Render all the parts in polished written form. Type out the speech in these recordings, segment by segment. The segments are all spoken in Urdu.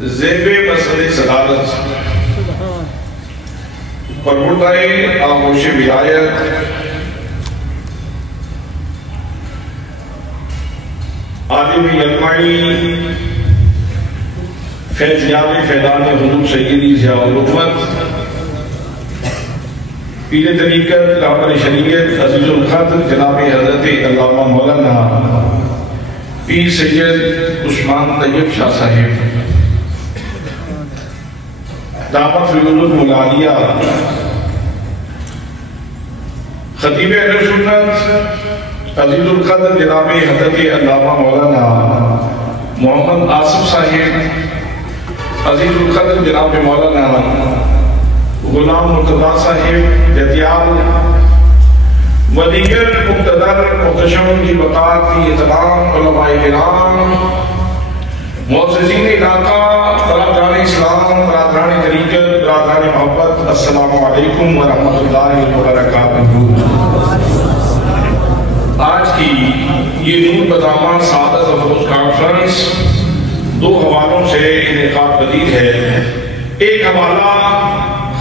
زیب مسئلہ صدارت پرمٹائے آغوش ولایت عالم یلمعی فیضیاب فیضان حضور سیدی ضیاء الامت پیر طریقت رہبر شریعت عزیز القدر جناب حضرت علامہ مولانا پیر سید عثمان طیب شاہ صاحب دعوت فیض الملالیہ خطیب اہل سنت عزیز القدر جناب حضرت علامہ مولانا محمد آصف صاحب عزیز القدر جناب مولانا غلام مرتضیٰ صاحب جدیال و دیگر مقتدر محتشم کی بقات کی احترام علماء کرام معززین علاقہ برادران اسلام برادران طریقت برادران محبت السلام علیکم ورحمۃ اللہ وبرکاتہ۔ آج کی یہ نور بدامہ سعادت افروز کانفرنس دو حوالوں سے انعقاد پذیر ہے۔ ایک حوالہ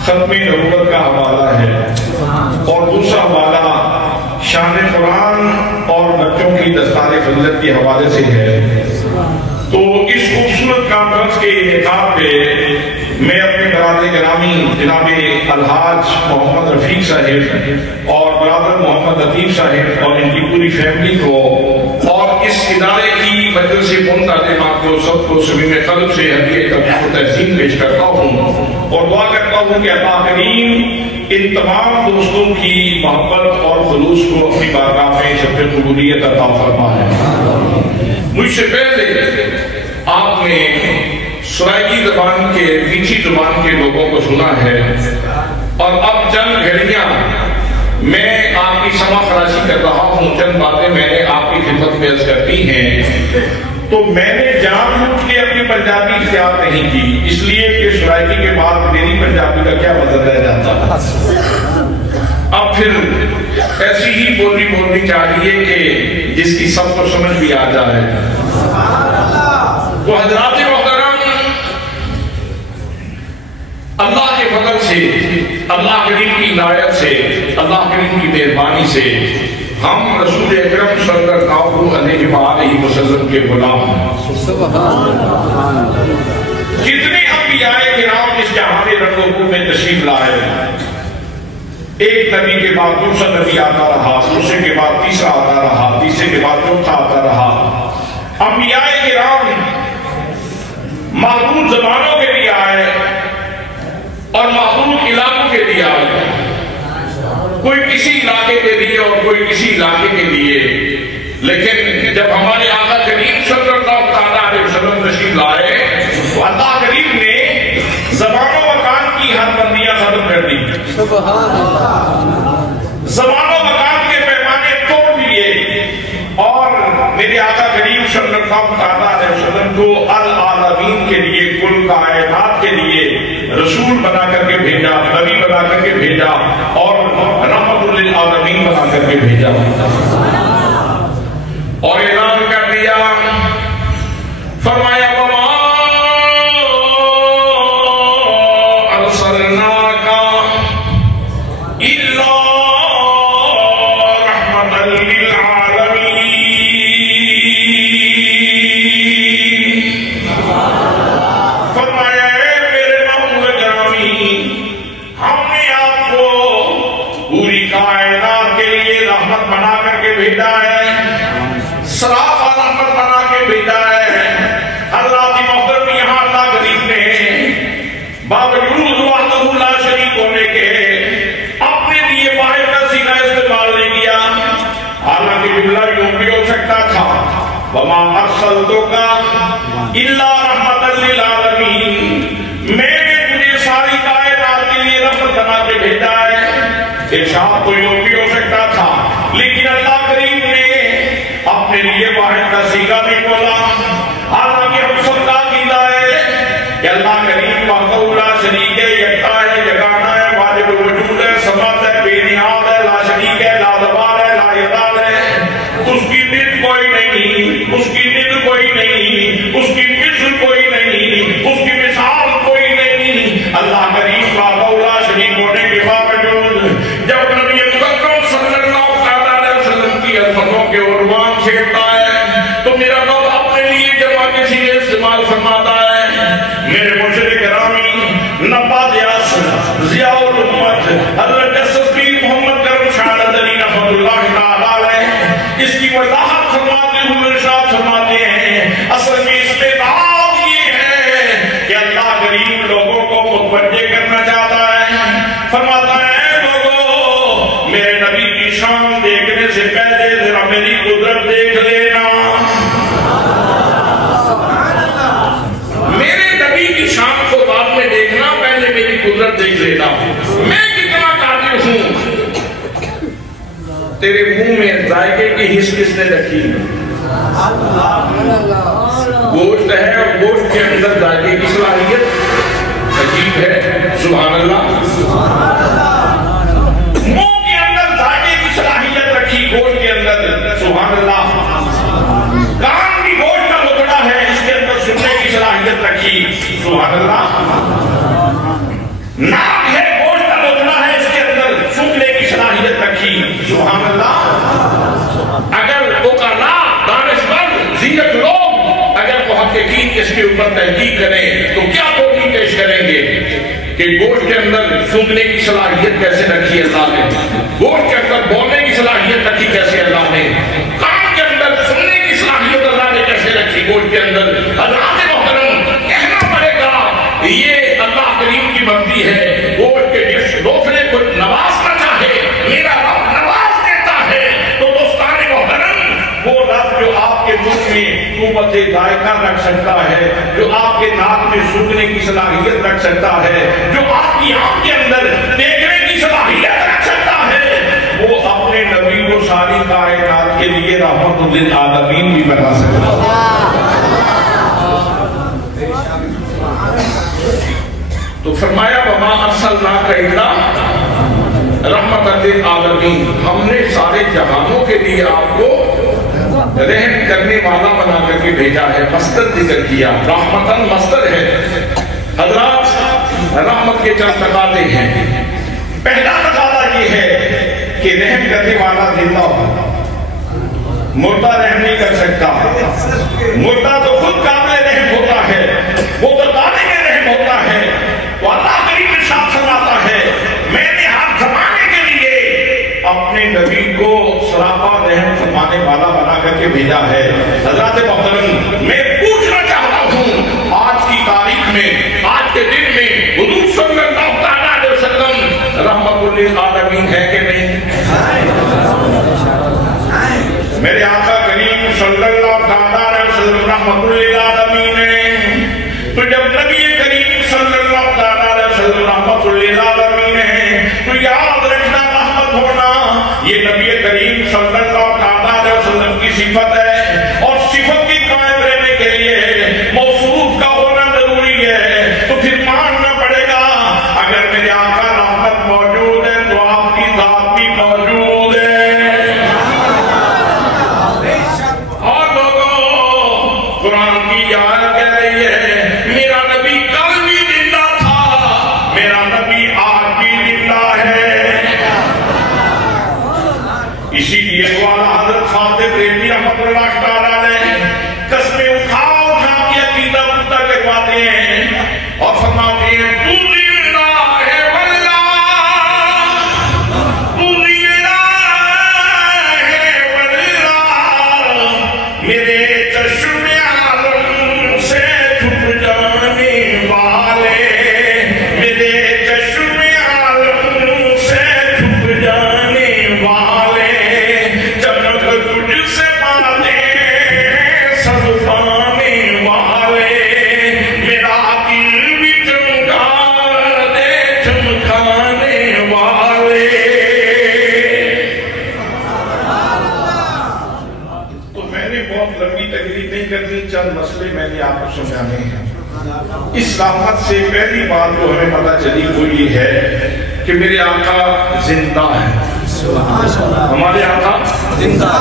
ختم نبوت کا حوالہ ہے اور دوسرا حوالہ شان قرآن اور بچوں کی دستار فضیلت کے حوالے سے ہے۔ تو اس خوبصورت کانفرنس کے انعقاد پہ میں اپنے برادر گرامی جناب الحاج محمد رفیق صاحب اور برادر محمد لطیف صاحب اور ان کی پوری فیملی کو اور اس ادارے کی مجلس منتظمہ کو سب کو صمیم قلب سے ہدیہ تبریک و تحسین پیش کرتا ہوں اور دعا کرتا ہوں کہ اللہ کریم ان تمام دوستوں کی محبت اور خلوص کو اپنی بارگاہ میں شرف قبولیت عطا فرمائے۔ مجھ سے پہلے آپ نے سرائیکی زبان کے میٹھی زبان کے لوگوں کو سنا ہے اور اب چند گھڑیاں میں آپ کی سماع خراشی کر رہا ہوں، چند باتیں میں نے آپ کی خدمت میں عرض کرتی ہیں۔ تو میں نے جان بوجھ کے اپنی پنجابی اختیار نہیں کی، اس لیے کہ سرائیکی کے بعد میری پنجابی کا کیا مطلب رہ جاتا۔ اب پھر ایسی ہی بولی بولنی چاہیے کہ جس کی سب کو سمجھ بھی آ جائے۔ تو حضرات محترم، اللہ کے فضل سے، اللہ کریم کی عنایت سے، اللہ کریم کی مہربانی سے ہم رسول اکرم صلی اللہ علیہ وآلہ وسلم کے غلام ہیں۔ کتنے انبیاء کرام اس جہان رنگ و بو میں تشریف لائے، ایک نبی کے بعد دوسرا نبی آتا رہا، دوسرے کے بعد تیسرا آتا رہا، تیسرے کے بعد چوتھا آتا رہا۔ انبیاء کرام محدود زمانوں کے لیے آئے اور محدود علاقوں کے لیے آئے، کوئی کسی علاقے کے لیے اور کوئی کسی علاقے کے لیے، لیکن جب ہمارے آقا کریم صلی اللہ علیہ وسلم تشریف لائے تو اللہ کریم نے زمان و مکان کی حد بندیاں ختم کر دی، زمان و مکان کے پیمانے توڑ دیے اور میرے آقا کریم صلی اللہ علیہ وسلم کو العالمین کے لیے، کل کائنات کے لیے رسول بنا کر کے بھیجا، نبی بنا کر کے بھیجا اور رحمت للعالمین بنا کر کے بھیجا اور اعلان کر دیا، فرمایا وَمَا أَرْسَلْنَاكَ إِلَّا رَحْمَةً لِلْعَالَمِينَ۔ فرمایا اے میرے محبوب گرامی، ہم نے آپ کو پوری کائنات کے لیے رحمت بنا کر کے بھیجا ہے، سراپا رحمت بنا کے بھیجا ہے۔ حضرات محترم، یہاں اللہ کریم نے باوجود وحدہ لا شریک ہونے کے اپنے لیے واحد کا سینہ استعمال نہیں کیا، حالانکہ جملہ یوں بھی ہو سکتا تھا وَمَا أَرْسَلْتُكَ إِلَّا رَحْمَةً لِلْعَالَمِينَ، میں نے تجھے ساری کائنات کے لیے رحمت بنا کے بھیجا ہے۔ ارشاد تو یوں بھی ہو سکتا تھا، لیکن اللہ کریم نے اپنے لیے واحد کا صیغہ نہیں بولا، حالانکہ ہم سب کا عقیدہ ہے کہ اللہ کریم وحدہ لا شریک ہے، یکتا ہے، یگانہ ہے، واجب الوجود ہے، سمد ہے، بے نیاز ہے، لا شریک ہے، لا زوال ہے، لا یزال ہے، اس کی ند کوئی نہیں، اس کی ند کوئی نہیں، اس کی مثل کوئی نہیں، اس کی فرماتا ہے میرے مرشد گرامی نبات یاسر ضیاء الامت حضرت جسد محمد کرم شہادت علی رحمت اللہ تعالی علیہ اس کی وضاحت فرماتے ہوئے ارشاد فرماتے ہیں اصل میں اس میں بات یہ ہے کہ اللہ غریب لوگوں کو متوجہ کرنا چاہتا ہے. فرماتا ہے لوگوں میرے نبی کی شان دیکھنے سے پہلے ذرا میری قدرت دیکھ لینا. میرے نبی کی شان کو بعد میں دیکھنا پہلے میری قدرت دیکھ لینا. میں کتنا قادر ہوں. تیرے منہ میں ذائقے کی حص کس نے رکھی؟ گوشت ہے اور گوشت کے اندر ذائقے کی صلاحیت عجیب ہے. سبحان اللہ. منہ کے اندر ذائقے کی صلاحیت رکھی گوشت کے اندر. سبحان اللہ. کان بھی گوشت کا لکڑا ہے اس کے اندر سننے کی صلاحیت رکھی. سبحان اللہ. ناک ہے گوشت کا لکڑا ہے اس کے اندر سننے کی صلاحیت رکھی. سبحان اللہ. اگر اوقات دانشور زیرک لوگ اگر محققین اس کے اوپر تحقیق کریں تو کیا توضیح پیش کریں گے کہ گوشت کے اندر سونگنے کی صلاحیت کیسے رکھی اللہ نے, گوشت کے اندر بولنے کی صلاحیت رکھی کیسے اللہ نے, کان کے اندر سننے کی صلاحیت اللہ نے کیسے رکھی گوشت کے اندر. حضرات محترم کہنا پڑے گا یہ اللہ کریم کی مرضی ہے. گوشت کے جس دوسرے کو نوازنا چاہے میرا رب نواز دیتا ہے. تو دوستان محترم وہ رب جو آپ کے منہ میں قوت ذائقہ رکھ سکتا ہے, جو آپ کے ناک میں سونگنے کی صلاحیت رکھ سکتا ہے, جو آپ کی آنکھ کے اندر دیکھنے کی صلاحیت رکھ سکتا ہے, وہ اپنے نبی کو ساری کائنات کے لیے رحمت للعالمین بھی بنا سکتا ہے. تو فرمایا وما ارسلناک الا رحمت للعالمین, ہم نے سارے جہانوں کے لیے آپ کو رحم کرنے والا بنا کر کے بھیجا ہے. مصدر ذکر کیا, رحمتاً مصدر ہے. حضرات رحمت کے چند تقاضے ہیں. پہلا تقاضا یہ ہے کہ رحم کرنے والا زندہ ہو, مردہ رحم نہیں کر سکتا. مردہ تو خود قابل رحم ہوتا ہے, وہ بتانے میں رحم ہوتا ہے. تو اللہ کریم ارشاد فرماتا ہے میں نے ہر زمانے کے لیے اپنے نبی کو سراپا رحم فرمانے والا بنا کر کے بھیجا ہے. حضرات محترم میں پوچھنا چاہتا ہوں آج کی تاریخ میں, آج کے دن میں حضور صلی اللہ علیہ وسلم رحمت للعالمین ہے کہ نہیں؟ میرے آقا کریم صلی اللہ علیہ وسلم رحمت للعالمین ہے. تو جب نبی کریم صلی اللہ علیہ وسلم رحمت للعالمین ہے تو یاد رکھنا رحمت ہونا یہ نبی کریم صلی اللہ علیہ وسلم کی صفت ہے, اور صفت کی قائم رہنے کے لیے موصوف کا ہونا ضروری ہے. تو پھر ماننا پڑے گا اگر میرے آقا رحمت موجود ہے تو آپ کی ذات بھی موجود ہے. اور لوگوں قرآن کی آیت کہہ رہی ہے میرا نبی کل بھی زندہ تھا, میرا نبی آج بھی زندہ ہے. اسی لیے والا حضرت خاطب ریڈی رحمت اللہ تعالیٰ علیہ قسمیں اٹھا اٹھا کے عقیدہ پختہ کرواتے ہیں اور فرماتے ہیں تو زندہ ہے واللہ, تو زندہ ہے واللہ, میرے چشم عالم سے چھپ جانے والے, میرے چشم عالم سے چھپ جانے والے, چمک تجھ سے باتیں سب پانے والے, میرا دل بھی چمکا دے چمکانے والے. تو میں نے بہت لمبی تقریر نہیں کرنی, چند مسئلے میں نے آپ کو سمجھانے ہیں. اس رحمت سے پہلی بات جو ہمیں پتہ چلی وہ یہ ہے کہ میرے آقا زندہ ہے. ہمارے آقا زندہ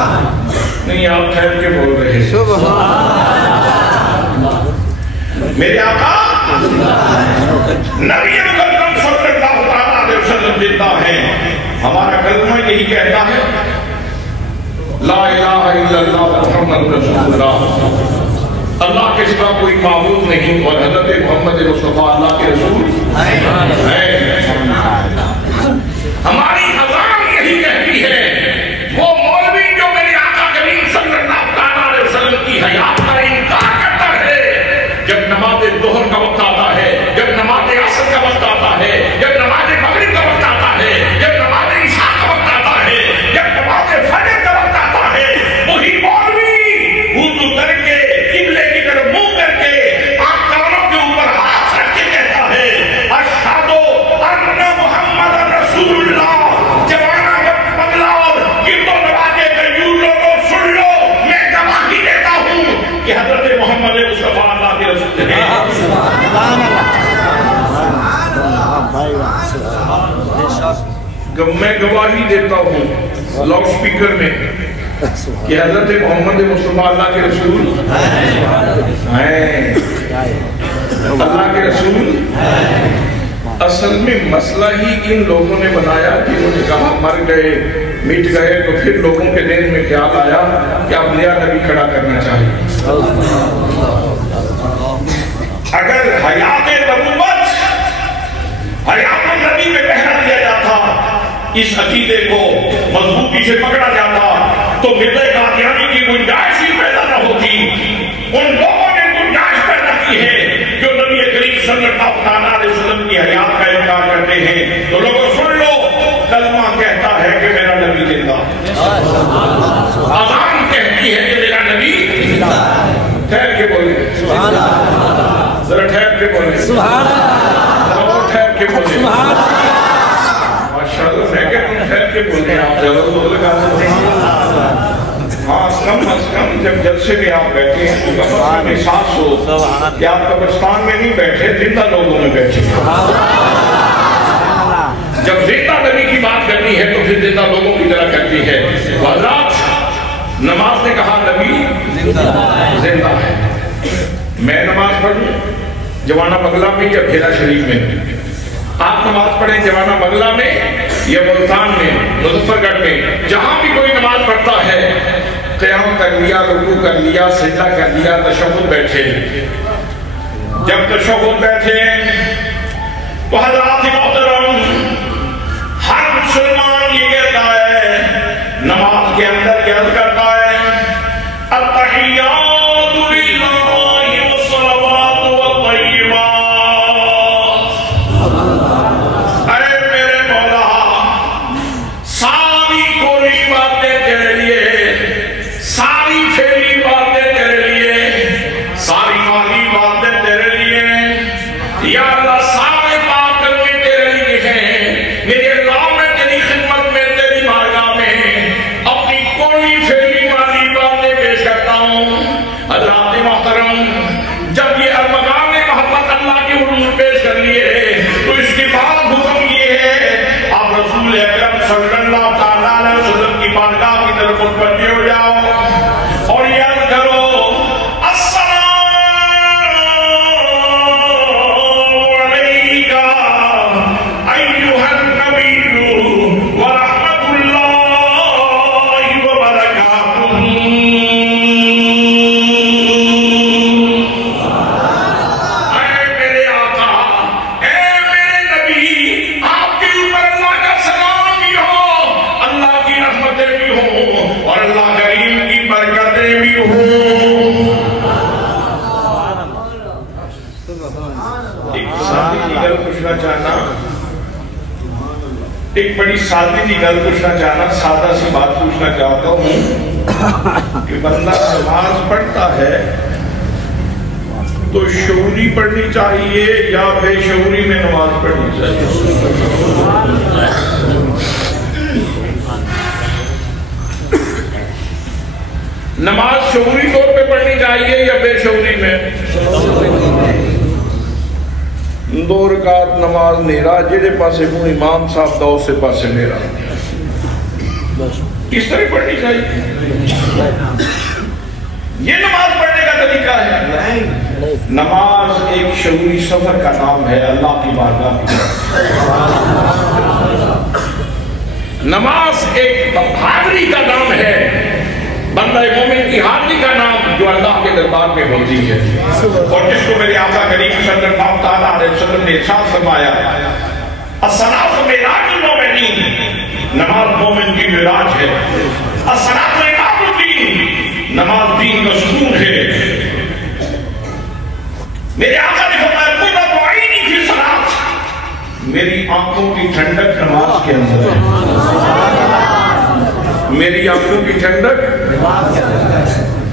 نہیں, آپ ٹھہر کے بول رہے ہیں. میرے آقا نبی مکرم صلی اللہ علیہ وسلم زندہ ہیں. ہمارا کلمہ یہی کہتا ہے لا الہ الا اللہ محمد رسول اللہ. اللہ کے سوا کوئی معبود نہیں اور حضرت محمد مصطفیٰ اللہ کے رسول ہیں۔ ہماری اذان یہی کہتی ہے، وہ مولوی جو میرے آقا کریم صلی اللہ علیہ وسلم کی حیات کا انکار کرتا ہے، جب نماز ظہر کا وقت آتا ہے، جب نماز عصر کا وقت آتا ہے، جب نماز مغرب کا وقت آتا ہے، جب نماز عشاء کا وقت آتا ہے، جب نماز فجر کا وقت آتا ہے، وہی مولوی وضو کر کے قبلے کی طرف منہ کر کے آنکھ کانوں کے اوپر ہاتھ رکھ کے کہتا ہے اشہد ان محمد رسول اللہ۔ جوانہ وقت بدلا اور گردوں نوازے غیور لوگوں سن لو، میں گواہی دیتا ہوں کہ حضرت محمد مصطفیٰ اللہ کے رسول ہیں۔ میں گواہی دیتا ہوں لاؤڈ سپیکر میں کہ حضرت محمد مصطفیٰ اللہ کے رسول ہیں، اللہ کے رسول۔ اصل میں مسئلہ ہی ان لوگوں نے بنایا، جنہوں نے کہا مر گئے مٹ گئے، تو پھر لوگوں کے دل میں خیال آیا کہ اب نیا نبی کھڑا کرنا چاہیے۔ اگر حیات نبوت حیات النبی میں پہنا دیا جاتا، اس عقیدے کو مضبوطی سے پکڑا جاتا، تو ملت قادیانی کی گنجائش ہی پیدا نہ ہوتی۔ ان لوگوں نے گنجائش پیدا کی ہے جو نبی کریم صلی اللہ علیہ وسلم کی حیات کا انکار کرتے ہیں۔ تو لوگوں سن لو، کلمہ کہتا ہے کہ میرا نبی زندہ ہے، اذان کہتی ہے کہ میرا نبی ٹھہر کے بولے، ذرا ٹھہر کے بولے، ٹھہر کے بولے، ماشاءاللہ۔ میں کہ تم ٹھہر کے بولے، آپ ضرور بول لگا سکتے ہیں۔ ہاں کم از کم جب جلسے میں آپ بیٹھے ہیں تو کم از کم احساس ہو کہ آپ قبرستان میں نہیں بیٹھے، زندہ لوگوں میں بیٹھے۔ جب زندہ نبی کی بات کرنی ہے تو پھر زندہ لوگوں کی طرح کرتی ہے۔ حضرات نماز نے کہا نبی زندہ ہے، میں نماز پڑھوں جوانہ بنگلہ میں یا بھیرا شریف میں؟ آپ نماز پڑھیں جوانہ بنگلہ میں یا ملتان میں، مظفر گڑھ میں، جہاں بھی کوئی نماز پڑھتا ہے، قیام کر لیا، رکوع کر لیا، سجدہ کر لیا، تشہد بیٹھے۔ جب تشہد بیٹھے تو حضرات محترم ہر مسلمان یہ کہتا ہے، نماز کے اندر کیا کرتا ہے؟ التحیات للہ والصلوات والطیبات۔ ارے میرے مولا، ساری کوری باتیں تیرے لیے، ساری پھیلی باتیں تیرے لیے، ساری مالی باتیں تیرے لیے، یا اللہ سارے پاک کرنے تیرے لیے ہیں۔ میرے اللہ میں تیری خدمت میں، تیری بارگاہ میں اپنی کوئی پھیلی مالی باتیں پیش کرتا ہوں۔ حضرات محترم، جب یہ ارمغان محمد اللہ کے حضور پیش کر لیے تو اس کے بعد حکم یہ ہے آپ رسول اکرم صلی اللہ علیہ وسلم کی بارگاہ کی طرف متوجہ ہو جاؤ اور یاد کرو السلام علیکہ ایھا النبی ورحمۃ اللہ وبرکاتہ۔ اے میرے آقا، اے میرے نبی، آپ کے اوپر اللہ کا سلام بھی ہو، اللہ کی رحمتیں بھی ہوں اور اللہ کریم کی برکتیں بھی ہوں۔ ایک سادی سی گل پوچھنا چاہنا، ایک بڑی سادی سی گل پوچھنا چاہنا، سادہ سی بات پوچھنا چاہتا ہوں کہ بندہ نماز پڑھتا ہے تو شعوری پڑھنی چاہیے یا بے شعوری میں نماز پڑھنی چاہیے؟ نماز شعوری طور پہ پڑھنی چاہیے یا بے شعوری میں؟ دو رکعت نماز نیرا، جڑے پاسے منہ امام صاحب دا اسے پاسے نیرا، کس طرح پڑھنی چاہیے؟ یہ نماز پڑھنے کا طریقہ ہے؟ نماز ایک شعوری سفر کا نام ہے اللہ کی بارگاہ کی طرف۔ نماز ایک حاضری کا نام ہے بندہ مومن کی حاضری کا نام جو اللہ کے دربار میں ہوتی ہے، اور جس کو میرے آقا کریم صلی اللہ تعالیٰ علیہ وسلم نے ارشاد فرمایا الصلاۃ معراج المومنین، نماز مومن کی معراج ہے، الصلاۃ عماد الدین، نماز دین کا ستون ہے۔ میرے آقا نے فرمایا قرۃ عینی فی الصلاۃ، میری آنکھوں کی ٹھنڈک نماز کے اندر ہے، میری آنکھوں کی ٹھنڈک،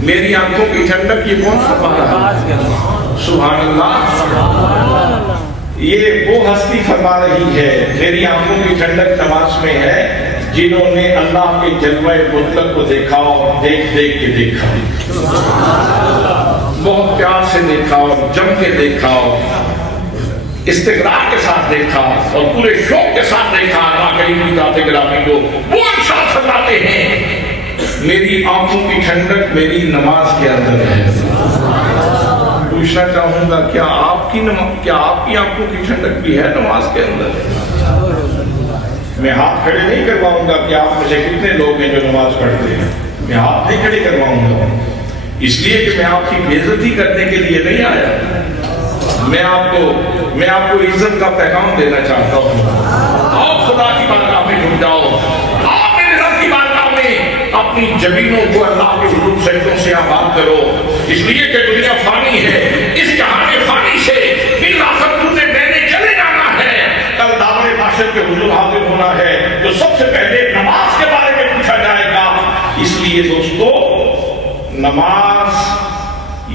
میری آنکھوں کی ٹھنڈک یہ کون فرما رہا ہے؟ سبحان اللہ، یہ وہ ہستی فرما رہی ہے میری آنکھوں کی ٹھنڈک نماز میں ہے جنہوں نے اللہ کے جلوہ مطلق کو دیکھا اور دیکھ دیکھ کے دیکھا، بہت پیار سے دیکھا اور جم کے دیکھا اور استقرار کے ساتھ دیکھا اور پورے شوق کے ساتھ دیکھا اللہ کریم کی ذات گرامی کو۔ وہ ارشاد فرماتے ہیں میری آنکھوں کی ٹھنڈک میری نماز کے اندر ہے۔ پوچھنا چاہوں گا کیا آپ کی آنکھوں کی ٹھنڈک بھی ہے نماز کے اندر؟ میں ہاتھ کھڑے نہیں کرواؤں گا کہ آپ مجھے کتنے لوگ ہیں جو نماز پڑھتے ہیں، میں ہاتھ نہیں کھڑے کرواؤں گا، اس لیے کہ میں آپ کی بے عزتی کرنے کے لیے نہیں آیا، میں آپ کو عزت کا پیغام دینا چاہتا ہوں۔ آپ خدا کی بارگاہ میں جھک جاؤ، آپ میرے رب کی بارگاہ میں اپنی جبینوں کو اللہ کے حضور سجدوں سے آباد کرو، اس لیے کہ دنیا فانی ہے، اس جہان فانی سے بالآخر تمہیں لینے چلے جانا ہے، کل دامن معاشر کے حضور حاضر ہونا ہے، تو سب سے پہلے نماز کے بارے میں پوچھا جائے گا۔ اس لیے دوستو نماز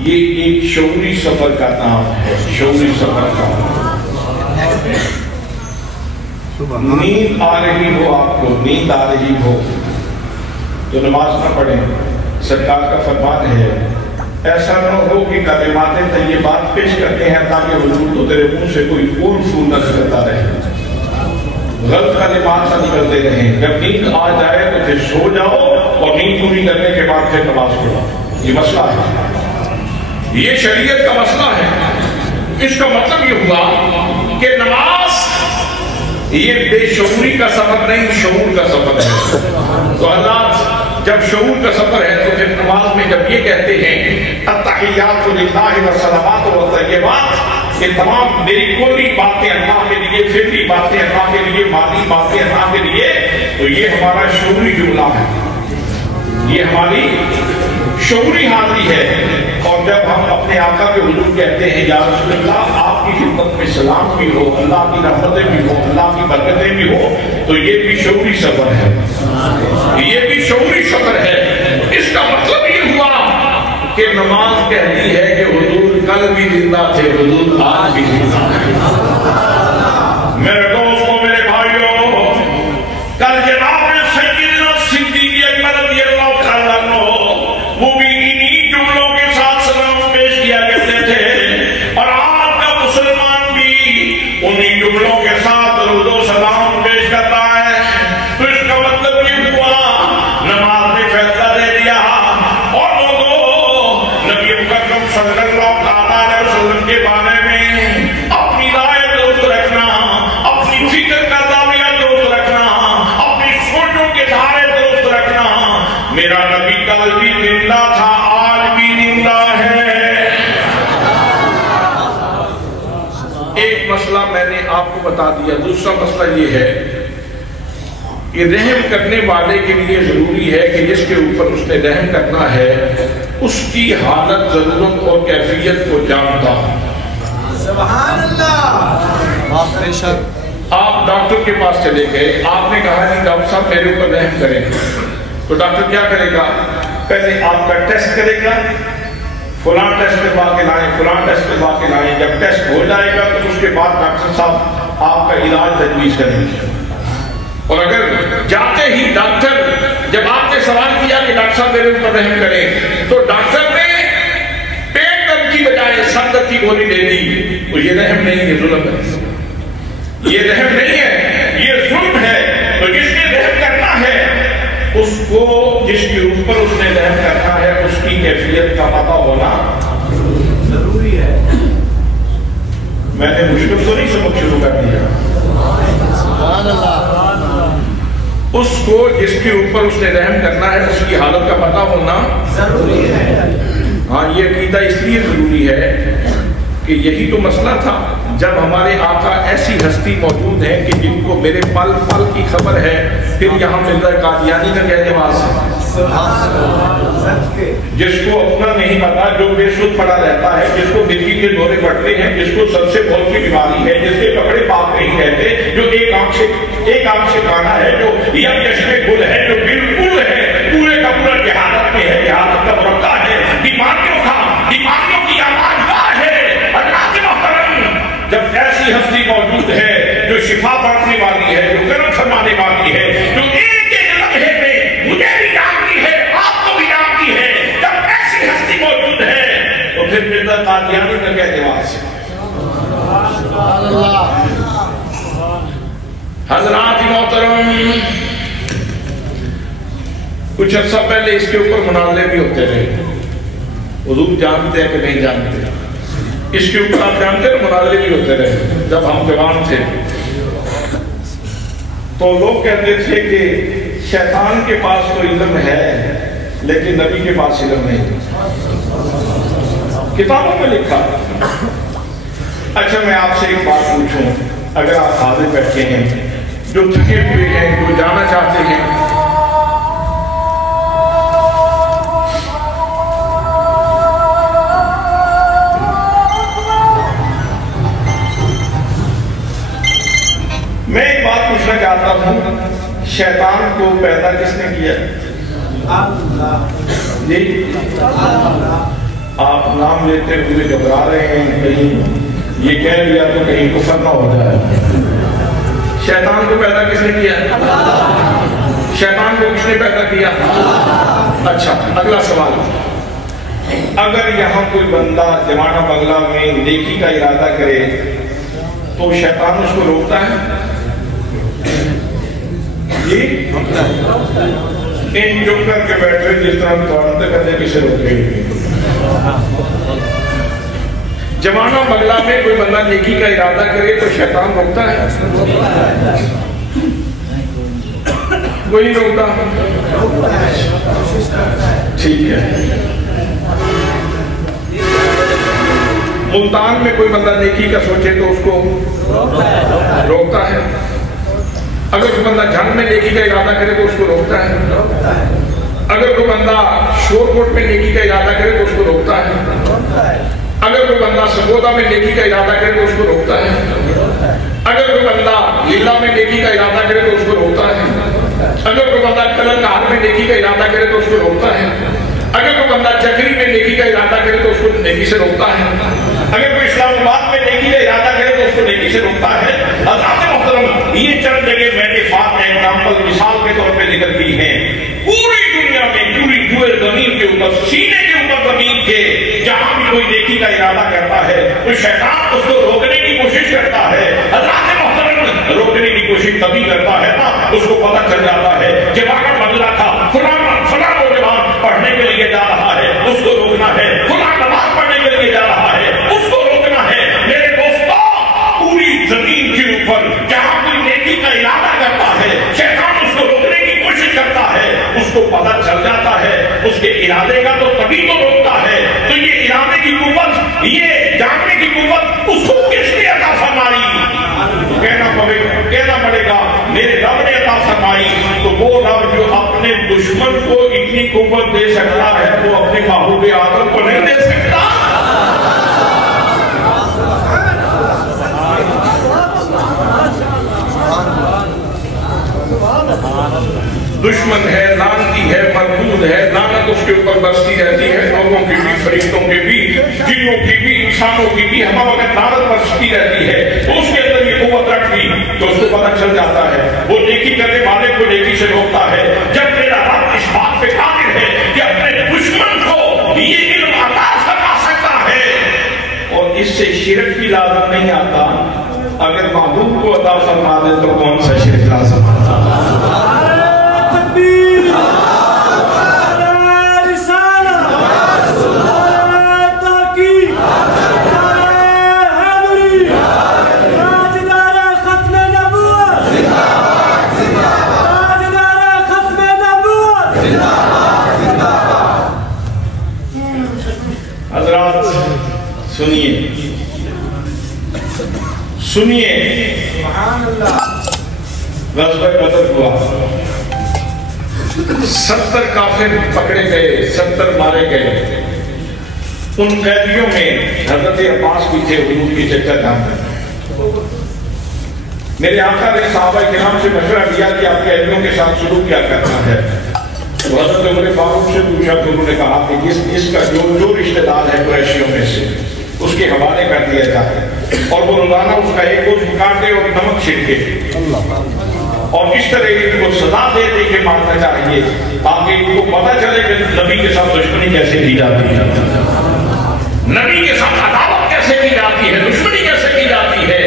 یہ ایک شعوری سفر کا نام ہے، شعوری سفر کا نیند آ رہی ہو، آپ کو نیند آ رہی ہو تو نماز نہ پڑھیں، سرکار کا فرمان ہے ایسا نہ ہو کہ کلمات طیبات پیش کرتے ہیں تاکہ حضور تو تیرے منہ سے کوئی پھول پھول نہ نکلتا رہے، غلط کلمات نہ نکلتے رہیں۔ جب نیند آ جائے تو پھر سو جاؤ اور نیند پوری کرنے کے بعد پھر نماز پڑھو، یہ مسئلہ ہے، یہ شریعت کا مسئلہ ہے۔ اس کا مطلب یہ ہوا کہ نماز یہ بے شعوری کا سفر نہیں، شعور کا سفر ہے۔ تو اللہ جب شعور کا سفر ہے تو پھر نماز میں جب یہ کہتے ہیں التحیات للہ والصلوات والطیبات، یہ تمام میری کلی باتیں اللہ کے لیے، فعلی باتیں اللہ کے لیے، مالی باتیں اللہ کے لیے، تو یہ ہمارا شعوری جملہ ہے، یہ ہماری شعوری حاضری ہے۔ اور جب ہم اپنے آقا کے حضور کہتے ہیں یا رسول اللہ آپ کی خدمت میں سلام بھی ہو، اللہ کی رحمتیں بھی ہو، اللہ کی برکتیں بھی ہو، تو یہ بھی شعوری سفر ہے، یہ بھی شعوری سفر ہے۔ اس کا مطلب یہ ہوا کہ نماز کہتی ہے کہ حضور کل بھی زندہ تھے، حضور آج بھی زندہ ہے۔ میرے دوستوں، میرے بھائیوں، کل جناب سیدنا صدیق اکبر رضی اللہ تعالیٰ عنہ وہ بھی انہی جملوں کے ساتھ سلام پیش کیا کرتے تھے، اور آج کا مسلمان بھی انہی جملوں کے ساتھ درود و سلام پیش کرتا ہے۔ تو اس کا مطلب یہ ہوا نماز نے فیصلہ دے دیا، اور لوگوں نبی مکرم صلی اللہ تعالیٰ علیہ وسلم کے بارے میں اپنی رائے درست رکھنا، اپنی فکر کا دعویٰ درست رکھنا، اپنی سوچوں کے دھارے درست رکھنا۔ میرا نبی کل بھی زندہ تھا، آج بھی زندہ ہے۔ ایک مسئلہ میں نے آپ کو بتا دیا، دوسرا مسئلہ یہ ہے کہ رحم کرنے والے کے لیے ضروری ہے کہ جس کے اوپر اس نے رحم کرنا ہے اس کی حالت، ضرورت اور کیفیت کو جانتا ہوں۔ سبحان اللہ۔ آپ ڈاکٹر کے پاس چلے گئے، آپ نے کہا کہ ڈاکٹر صاحب میرے اوپر رحم کریں، تو ڈاکٹر کیا کرے گا؟ پہلے آپ کا ٹیسٹ کرے گا، فلاں ٹیسٹ کروا کے لائیں، فلاں ٹیسٹ کروا کے لائیں۔ جب ٹیسٹ ہو جائے گا تو اس کے بعد ڈاکٹر صاحب آپ کا علاج تجویز کریں گے۔ اور اگر جاتے ہی ڈاکٹر جب آپ نے سوال کیا کہ ڈاکٹر صاحب میرے اوپر رحم کریں، تو ڈاکٹر نے پیٹ درد کی بجائے سر درد کی گولی دے دی، تو یہ رحم نہیں، یہ ظلم ہے، یہ رحم نہیں ہے، یہ ظلم ہے۔ تو جس نے رحم کرنا ہے اس کو، جس کے اوپر اس نے رحم کرنا ہے اس کی کیفیت کا پتہ ہونا ضروری ہے۔ میں نے مشکل تو نہیں سبق شروع کر دیا؟ سبحان اللہ۔ اس کو جس کے اوپر اس نے رحم کرنا ہے اس کی حالت کا پتہ ہونا ضروری ہے۔ ہاں یہ عقیدہ اس لیے ضروری ہے کہ یہی تو مسئلہ تھا جب ہمارے آقا ایسی ہستی موجود ہیں کہ جن کو میرے پل پل کی خبر ہے، پھر یہاں مرزا قادیانی کا کہنے واضح جس کو اپنا نہیں پتا، جو بے سود پڑا رہتا ہے، جس کو مرگی کے دورے پڑتے ہیں، جس کو سب سے بہت کی بیماری ہے، جس کے کپڑے پاک نہیں رہتے، جو ایک آنکھ سے کانا ہے، جو یک چشم گل ہے، جو بالکل ہے پورے کا پورا جہالت میں ہے، جہالت کا مرکہ ہے، بیماریوں کی آواز گاہ ہے۔ اللہ کے محترم جب ایسی ہستی موجود ہے جو شفا بانٹنے والی ہے، جو کرم فرمانے والی ہے، جو ایک ایک لمحے میں مجھے بھی جانتی ہے، آپ کو بھی جانتی ہے، جب ایسی ہستی موجود ہے تو پھر مرزا قادیانی کا کہنے واضح حضرات محترم کچھ عرصہ پہلے اس کے اوپر مناظرے بھی ہوتے رہے، حضور جانتے ہیں کہ نہیں جانتے، اس کے اوپر آپ جانتے ہیں مناظرے بھی ہوتے رہے جب ہم جوان تھے، تو لوگ کہتے تھے کہ شیطان کے پاس تو علم ہے لیکن نبی کے پاس علم نہیں، کتابوں میں لکھا۔ اچھا میں آپ سے ایک بات پوچھوں، اگر آپ حاضر بیٹھے ہیں، جو تھکے ہوئے ہیں، جو جانا چاہتے ہیں، میں ایک بات پوچھنا چاہتا ہوں، شیطان کو پیدا کس نے کیا؟ جی آپ نام لیتے ہوئے گھبرا رہے ہیں، کہیں یہ کہہ لیا تو کہیں کفر نہ ہو جائے۔ شیطان کو پیدا کس نے کیا؟ شیطان کو کس نے پیدا کیا؟ اچھا اگلا سوال، اگر یہاں کوئی بندہ جوانہ بنگلہ میں نیکی کا ارادہ کرے تو شیطان اس کو روکتا ہے؟ جی ان چپ کر کے بیٹھے جس طرح توڑتے کرنے کسے روکے؟ جوانہ بنگلہ میں کوئی بندہ نیکی کا ارادہ کرے تو شیطان روکتا ہے؟ کوئی نہیں روکتا؟ ٹھیک ہے۔ ملتان میں کوئی بندہ نیکی کا سوچے تو اس کو روکتا ہے؟ اگر کوئی بندہ جنگ میں نیکی کا ارادہ کرے تو اس کو روکتا ہے؟ اگر کوئی بندہ شور کوٹ میں نیکی کا ارادہ کرے تو اس کو روکتا ہے؟ اگر کوئی بندہ سگودا میں نیکی کا ارادہ کرے تو اس کو روکتا ہے؟ اگر کوئی بندہ لیلا میں نیکی کا ارادہ کرے تو اس کو روکتا ہے؟ اگر کوئی بندہ کلنگار میں نیکی کا ارادہ کرے تو اس کو روکتا ہے؟ اگر کوئی بندہ چکری میں نیکی کا ارادہ کرے تو اس کو نیکی سے روکتا ہے؟ اگر کوئی اسلام آباد میں نیکی کا ارادہ کرے تو اس کو نیکی سے روکتا ہے؟ حضرات محترم یہ چند جگہ میں نے فات ایگزامپل مثال کے طور پہ ذکر کی ہیں، پوری دنیا میں پوری زمین کے اوپر، سینے کے اوپر زمین کے جہاں بھی کوئی نیکی کا ارادہ کرتا ہے تو شیطان اس کو روکنے کی کوشش کرتا ہے۔ حضرات محترم روکنے کی کوشش تبھی کرتا ہے نا اس کو پتہ چل جاتا ہے جوانہ بنگلہ تھا، فلاں نوجوان پڑھنے کے لیے جا رہا ہے، اس کو روکنا ہے، فلاں نماز پڑھنے کے لیے جا رہا ہے، اس کو روکنا ہے۔ میرے دوستو پوری زمین کے اوپر جہاں کوئی نیکی کا ارادہ کرتا ہے شیطان اس کو روکنے کی کوشش کرتا ہے، اس کو پتہ چل جاتا ہے اس کے ارادے کا تو تبھی تو روکتا ہے۔ تو یہ ارادے کی قوت، یہ جاننے کی قوت اس کو کس نے عطا فرمائی؟ کہنا پڑے گا میرے رب نے عطا فرمائی۔ تو وہ رب جو اپنے دشمن کو اتنی قوت دے سکتا ہے وہ اپنے محبوب آدم کو نہیں دے سکتا؟ دشمن ہے، لعنتی ہے، مردود ہے، لعنت اس کے اوپر برستی رہتی ہے، لوگوں کی بھی، فرشتوں کی بھی، جنوں کی بھی، انسانوں کی بھی، ہمارا وقت لعنت برستی رہتی ہے، تو اس کے اندر یہ قوت رکھتی تو اس کو پتہ چل جاتا ہے، وہ نیکی کرنے والے کو نیکی سے روکتا ہے۔ جب میرا رب اس بات پہ قادر ہے کہ اپنے دشمن کو یہ علم عطا فرما سکتا ہے اور اس سے شرک بھی لازم نہیں آتا، اگر محبوب کو عطا فرما دے تو کون سا شرک لازم آتا؟ سنیے، سبحان اللہ، غزوہ بدر ہوا، 70 کافر پکڑے گئے، 70 مارے گئے۔ ان قیدیوں میں حضرت عباس بھی تھے، حضور کے چچا جان۔ میرے آقا نے صحابہ کرام سے مشورہ دیا کہ آپ قیدیوں کے ساتھ سلوک کیا کرنا ہے۔ تو حضرت عمر فاروق سے پوچھا تو انہوں نے کہا کہ اس کا جو رشتہ دار ہے قریشیوں میں سے اس کے حوالے کر دیا جائے، اور وہ روزانہ اس کا ایک عضو کاٹے اور نمک چھڑکے، اور اس طرح ان کو سزا دے دے کے مارنا چاہیے تاکہ ان کو پتہ چلے کہ نبی کے ساتھ دشمنی کیسے کی جاتی ہے، نبی کے ساتھ عداوت کیسے کی جاتی ہے، دشمنی کیسے کی جاتی ہے۔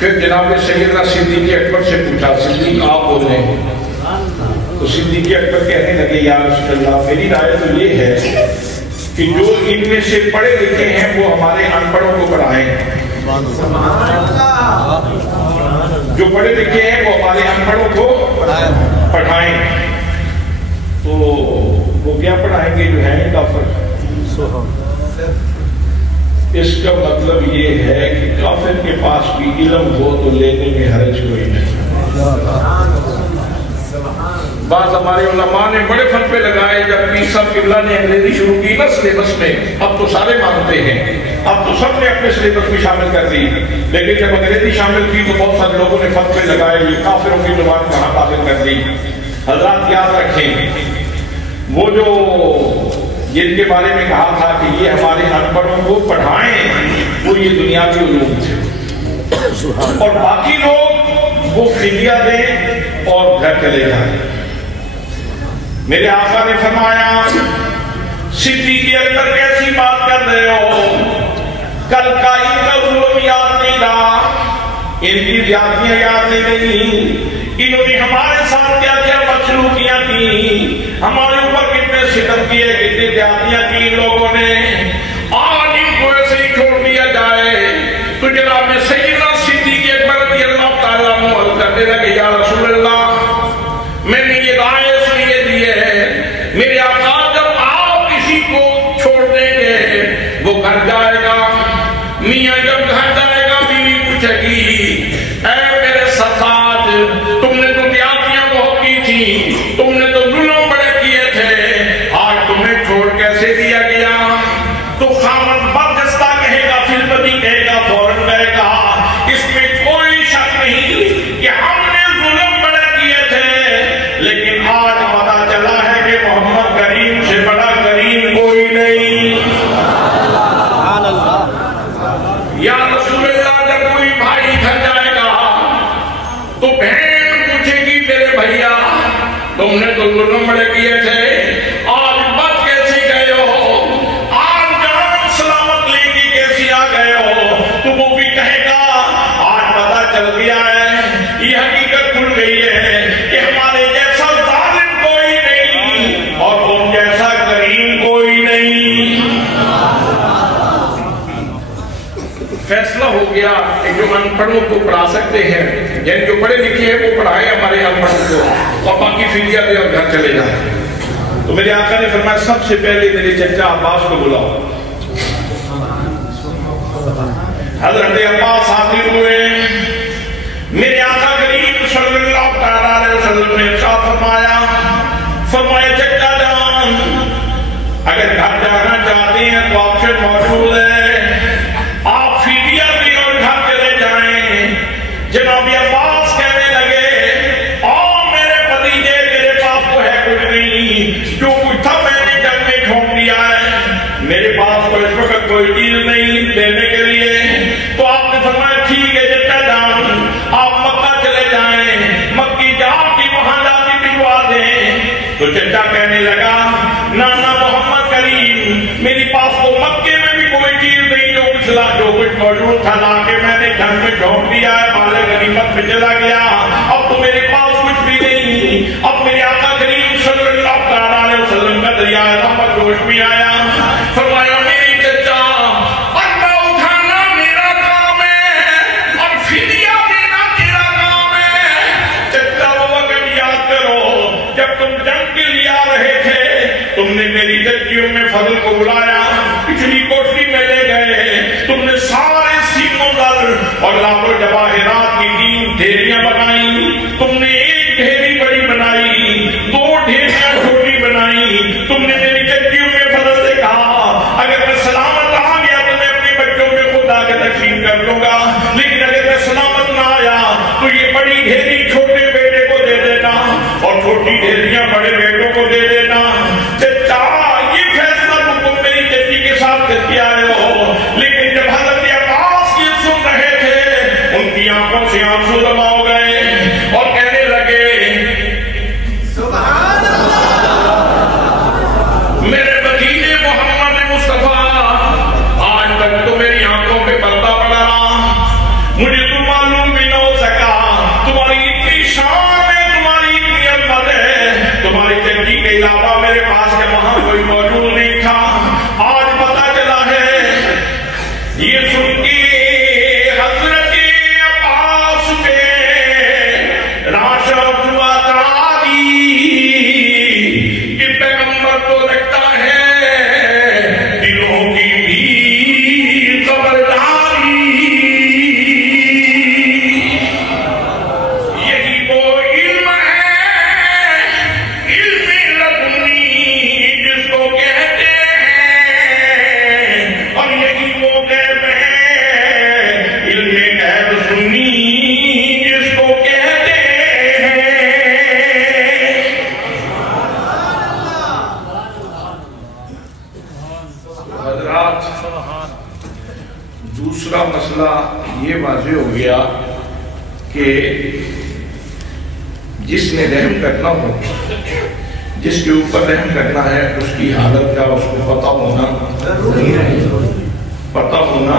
پھر جناب سیدنا صدیق اکبر سے پوچھا، صدیق آپ بول رہے ہیں؟ تو صدیق اکبر کہنے لگے یا رسول اللہ، میری رائے تو یہ ہے کہ جو ان میں سے پڑھے لکھے ہیں وہ ہمارے ان پڑھوں کو پڑھائیں، جو پڑھے لکھے ہیں وہ ہمارے ان پڑھوں کو پڑھائیں۔ تو وہ کیا پڑھائیں گے جو ہیں کافر؟ اس کا مطلب یہ ہے کہ کافر کے پاس بھی علم ہو تو لینے میں حرج کوئی نہیں۔ بعض ہمارے علماء نے بڑے فتوے لگائے، جب پیر صاحب قبلہ نے انگریزی شروع کی نا سلیبس میں، اب تو سارے مانتے ہیں، اب تو سب نے اپنے سلیبس میں شامل کر دی، لیکن جب انگریزی شامل کی تو بہت سارے لوگوں نے فتوے لگائے، یہ کافروں کی زبان کہاں داخل کر دی۔ حضرات یاد رکھیں، وہ جو جن کے بارے میں کہا تھا کہ یہ ہمارے ان پڑھوں کو پڑھائیں، وہ یہ دنیاوی علوم تھے، اور باقی لوگ وہ فدیہ دیں اور گھر چلے جائیں۔ میرے آقا نے فرمایا، صدیق اکبر کیسی بات کر رہے ہو؟ کل کا ان کا ظلم یاد نہیں رہا، ان کی زیادتیاں یاد نہیں، انہوں نے ہمارے ساتھ کیا کیا بدسلوکیاں کی، ہمارے اوپر کتنے ستم کیے، کتنی زیادتیاں کی ان لوگوں نے، آج ان کو ایسے ہی چھوڑ دیا جائے؟ تو جناب سیدنا صدیق اکبر رضی اللہ تعالیٰ عنہ کہنے لگے یا رسول اللہ، میں نے یہ رائے اس لیے دی ہے، میرے آقا جب آپ کسی کو چھوڑ دیں گے وہ گھر جائے گا، میاں جب گھر جائے گا بیوی پوچھے گی اے میرے ساتھ، تم نے تو زیادتیاں بہت کی تھی، تم نے تو ظلم بڑے کیے تھے، آج تمہیں چھوڑ کیسے دیا گیا؟ تو خامد برجستہ کہے گا، فلبدی کہے گا، فوراً کہے گا اس میں کوئی شک نہیں کہ ہم نے ظلم بڑے کیے تھے، لیکن آج پتا چلا ہے کہ محمد کریم سے بڑا کریم کوئی نہیں۔ یا رسول اللہ، جب کوئی بھائی گھر جائے گا تو بہن پوچھے گی میرے بھیا تم نے تو ظلم بڑے کیے تھے، آج بچ کیسے گئے ہو، آج جان سلامت لے کے کیسے آ گئے ہو؟ تو وہ بھی کہے گا آج پتا چل گیا ہے، یہ حقیقت کھل گئی ہے کہ ہمارے جیسا ظالم کوئی نہیں اور تم جیسا کریم کوئی نہیں۔ فیصلہ ہو گیا کہ جو ان پڑھوں کو پڑھا سکتے ہیں، یعنی جو پڑھے لکھے ہیں وہ پڑھائیں ہمارے ان پڑھوں کو، اور باقی فدیہ دے اور گھر چلے جائیں۔ تو میرے آقا نے فرمایا سب سے پہلے میرے چچا عباس کو بلاؤ۔ حضرت عباس حاضر ہوئے، میرے آقا کریم صلی اللہ علیہ وسلم نے ارشاد فرمایا چچا جان اگر گھر جانا چاہتے ہیں تو آپشن موجود ہے، آپ فدیہ دیں اور گھر چلے جائیں۔ جناب عباس کہنے لگے میرے بھتیجے میرے پاس تو ہے کچھ نہیں، جو کچھ تھا میں نے جنگ میں جھونک دیا ہے، میرے پاس تو اس وقت کوئی چیز نہیں دینے کے لیے۔ تو آپ نے فرمایا ٹھیک ہے چچا جان، آپ مکہ چلے جائیں، مکی جہاں کی وہاں جا کے بھجوا دیں۔ تو چچا کہنے لگا نانا محمد کریم، میری پاس تو مکے میں بھی کوئی چیز نہیں، جو کچھ موجود تھا لا کے میں نے جنگ میں جھونک دیا ہے، مال غنیمت میں چلا گیا، اب تو میرے پاس کچھ بھی نہیں۔ اب میرے آقا کریم صلی اللہ علیہ وسلم کا دریائے رحمت جوش میں آیا، فرمایا میری چچا پردہ اٹھانا میرا کام ہے اور فدیہ دینا تیرا کام ہے۔ چچا وہ وقت یاد کرو جب تم جنگ کے لیے آ رہے تھے، تم نے میری چچیوں میں فضل کو بلایا، پچھلی کوٹری میں لے گئے، تم نے سارے سینوں کا اور لالو جواہرات کی 3 ڈھیریاں بنائی، تم نے 1 ڈھیری بڑی بنائی، 2 ڈھیریاں چھوٹی بنائی. تم نے میری چچی ام فضل سے کہا اگر میں سلامت آ گیا تو میں اپنے بچوں میں خود آ کے تقسیم کر لوں گا، لیکن اگر میں سلامت نہ آیا تو یہ بڑی ڈھیری چھوٹے بیٹے کو دے دینا اور چھوٹی ڈھیریاں بڑے بیٹوں کو دے دینا. چچا یہ فیصلہ تم میری چچی کے ساتھ کر کے آئے ہو. لیکن جب حضرت عباس یہ سن رہے تھے ان کی آنکھوں سے آنسو جمع ہو گئے اور کہنے لگے سبحان میرے بھتیجے محمد مصطفیٰ آج تک تو میری آنکھوں پہ پردہ پڑا رہا، مجھے تو معلوم بھی نہ ہو سکا تمہاری اتنی شان ہے، تمہاری اتنی عظمت ہے، تمہاری چچی کے علاوہ میرے پاس کے وہاں کوئی موجود نہیں تھا. آج پتا چلا ہے. یہ سن کے حضرت عباس پہ راشد ہوا تعالی کہ پیغمبر تو لگتا ہے دلوں کی بھی خبرداری. یہی وہ علم ہے، علم لدنی جس کو کہتے ہیں، اور یہی وہ غیب ہے، علم غیب سنی جس کو کہتے ہیں. حضرات دوسرا مسئلہ یہ واضح ہو گیا کہ جس نے رحم کرنا ہو، جس کے اوپر رحم کرنا ہے، اس کی حالت کا اس کو پتہ ہونا ضروری ہے. پتہ ہونا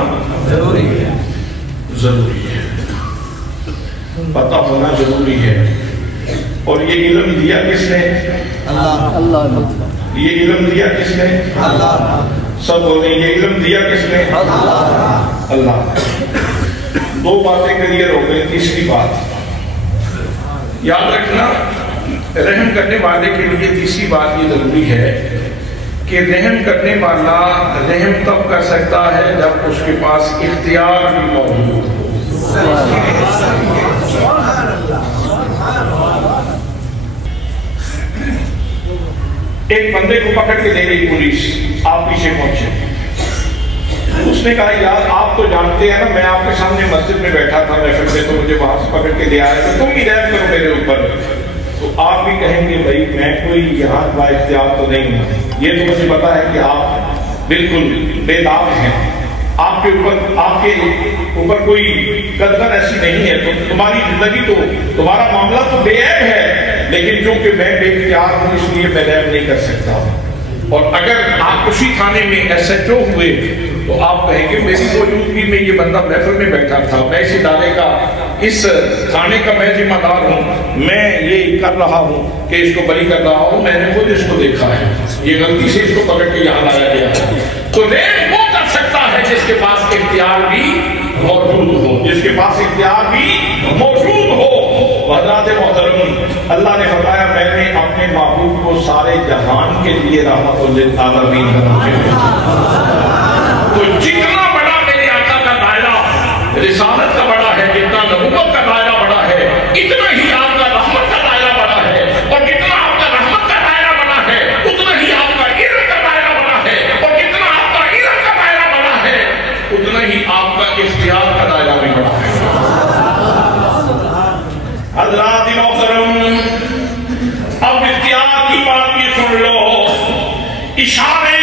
ضروری ہے، پتہ ہونا ضروری ہے. اور یہ علم دیا کس نے؟ اللہ. یہ علم دیا کس نے؟ اللہ. سب بولیں یہ علم دیا کس نے؟ اللہ. 2 باتیں کلیئر ہو گئی. تیسری بات یاد رکھنا، رحم کرنے والے کے لیے تیسری بات یہ ضروری ہے کہ رحم کرنے والا رحم تب کر سکتا ہے جب اس کے پاس اختیار بھی موجود ہو. ایک بندے کو پکڑ کے لے گئی پولیس، آپ پیچھے پہنچے. اس نے کہا یار آپ تو جانتے ہیں نا میں آپ کے سامنے مسجد میں بیٹھا تھا محفل میں، تو مجھے وہاں سے پکڑ کے لے آیا تو تم بھی رحم کرو میرے اوپر. تو آپ بھی کہیں گے بھائی میں کوئی یہاں با اختیار تو نہیں ہوں، یہ تو مجھے پتا ہے کہ آپ بالکل بے داغ ہیں، آپ کے اوپر کوئی قدر ایسی نہیں ہے، تو تمہاری زندگی تو تمہارا معاملہ تو بے عیب ہے، لیکن چونکہ میں بے اختیار ہوں اس لیے میں رحم نہیں کر سکتا. اور اگر آپ اسی تھانے میں SHO ہوئے تو آپ کہیں گے میری موجودگی میں یہ بندہ محفل میں بیٹھا تھا، میں اس ادارے کا، اس تھانے کا میں ذمہ دار ہوں، میں یہ کر رہا ہوں کہ اس کو بری کر رہا ہوں، میں نے خود اس کو دیکھا ہے، یہ غلطی سے اس کو پکڑ کے یہاں لایا گیا ہے. تو رحم وہ کر سکتا ہے جس کے پاس اختیار بھی موجود ہو، جس کے پاس اختیار بھی موجود ہو. حضرات محترم، اللہ نے فرمایا میں نے اپنے محبوب کو سارے جہان کے لیے رحمت للعالمین بنایا. تو جتنا بڑا میرے آقا کا دائرہ رسالت کا بڑا ہے، جتنا نبوت کا دائرہ بڑا ہے، اتنا ہی آپ کا رحمت کا دائرہ بڑا ہے. اور جتنا آپ کا رحمت کا دائرہ بڑا ہے اتنا ہی آپ کا علم کا دائرہ بڑا ہے. اور جتنا آپ کا علم کا دائرہ بڑا ہے اتنا ہی آپ کا اختیار کا دائرہ بھی بڑا ہے. حضرات محترم، اب اختیار کی بات بھی سن لو. اشارے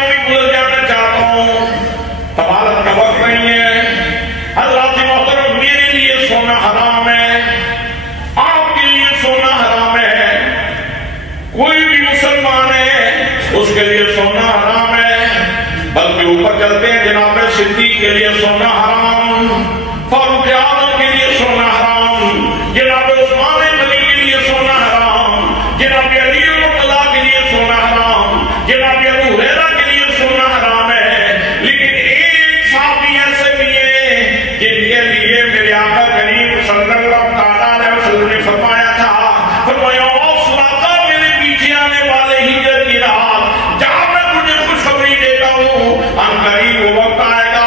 میں گزر جانا چاہتا ہوں، تبارک کا وقت نہیں ہے. حضرات محترم، میرے لیے سونا حرام ہے، آپ کے لیے سونا حرام ہے، کوئی بھی مسلمان ہے اس کے لیے سونا حرام ہے. بلکہ اوپر چلتے ہیں، جناب صدیق کے لیے سونا حرام، فاروق اعظم کے لیے سونا حرام، جناب عثمان غنی کے لیے سونا حرام، جناب علی مرتضیٰ کے لیے سونا حرام، جناب ابو ہریرہ کے لیے سونا حرام ہے. لیکن ایک صحابی ایسے بھی ہیں جن کے لیے میرے آقا کریم صلی اللہ علیہ وسلم نے فرمایا تھا، فرمایا میرے پیچھے آنے والے ہجر کی رات، جہاں میں تجھے خوشخبری دیتا ہوں ان قریب وہ وقت آئے گا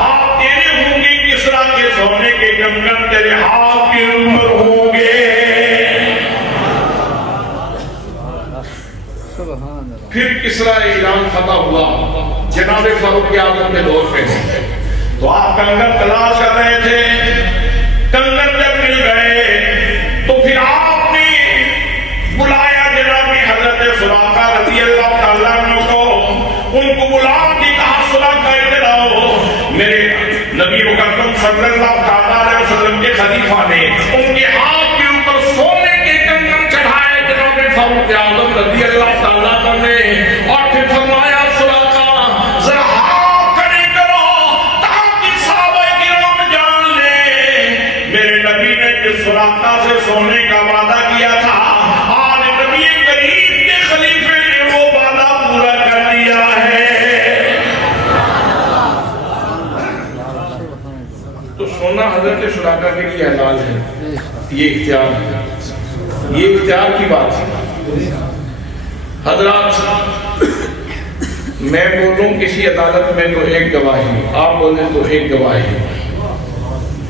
آپ تیرے ہوں گے کسرا کے کنگن تیرے ہاتھ کے اوپر ہوں گے. پھر کسرا ایران فتح ہوا جناب فاروق اعظم کے دور پہ. تو آپ کنگن تلاش کر رہے تھے. کنگن جب مل گئے تو پھر آپ نے بلایا جناب حضرت سراقہ رضی اللہ تعالیٰ عنہ کو. ان کو بلا کے کہا سراقہ ادھر آؤ. میرے نبی مقدم صلی اللہ علیہ وسلم کے خلیفہ نے ان کے ہاتھ کے اوپر سونے کے کنگن چڑھائے جناب فاروق اعظم رضی اللہ تعالیٰ عنہ نے. اور پھر فرمایا سراقہ ذرا ہاتھ کھڑے کرو تاکہ صحابہ کرام جان لیں میرے نبی نے جس سراقہ سے سونے کا وعدہ کیا تھا آج نبی کریم کے خلیفے نے وہ وعدہ پورا کر دیا ہے. تو سونا حضرت سراقہ کے لیے حلال ہے. یہ اختیار ہے. یہ اختیار کی بات ہے. حضرات میں بولوں کسی عدالت میں تو ایک گواہی, آپ بولیں تو ایک گواہی,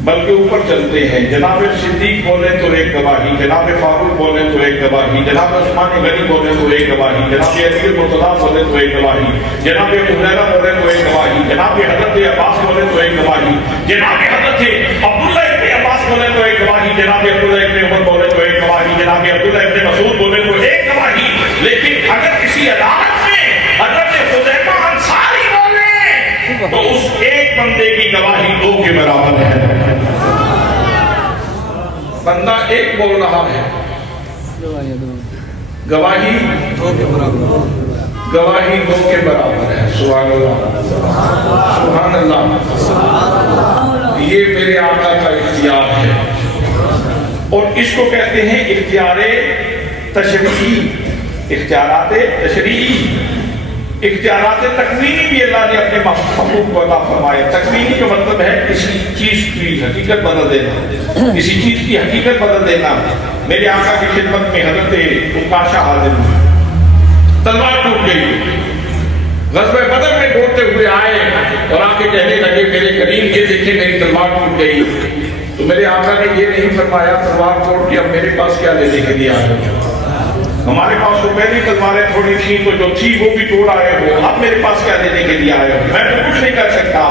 بلکہ اوپر چلتے ہیں. جناب صدیق بولیں تو ایک گواہی, جناب فاروق بولیں تو ایک گواہی, جناب عثمان غنی بولیں تو ایک گواہی, جناب علی مرتضیٰ بولیں تو ایک گواہی, جناب حریرہ بولیں تو ایک گواہی, جناب حضرت عباس بولیں تو ایک گواہی, جناب حضرت عبداللہ ابن عباس بولیں تو ایک گواہی, جناب عبداللہ ابن عمر بولیں تو ایک گواہی, جناب عبداللہ ابن مسعود بولیں تو ایک گواہی. لیکن اگر کسی عدالت میں حضرت حذیفہ انصاری بولیں تو اس ایک بندے کی گواہی دو کے برابر ہے. بندہ ایک بول رہا ہے, گواہی دو کے برابر ہے. سبحان اللہ, سبحان اللہ. یہ میرے آقا کا اختیار ہے اور اس کو کہتے ہیں اختیار تشریعی. اختیارات تشریعی, اختیارات تکوینی بھی اللہ نے اپنے محبوب کو عطا فرمائے. تکوینی کا مطلب ہے کسی چیز کی حقیقت بدل دینا, کسی چیز کی حقیقت بدل دینا. میرے آقا کی خدمت میں حضرت عکاشہ حاضر ہوئے, تلوار ٹوٹ گئی. غزوہ بدر میں دوڑتے ہوئے آئے اور آ کے کہنے لگے میرے کریم یہ دیکھیں میری تلوار ٹوٹ گئی. تو میرے آقا نے یہ نہیں فرمایا تلوار توڑ کے اب میرے پاس کیا لینے کے لیے آئے ہو. ہمارے پاس تو پہلی تلواریں تھوڑی تھی تو جو تھی وہ بھی توڑ آئے ہو, اب میرے پاس کیا لینے کے لیے آئے ہو. میں تو کچھ نہیں کر سکتا.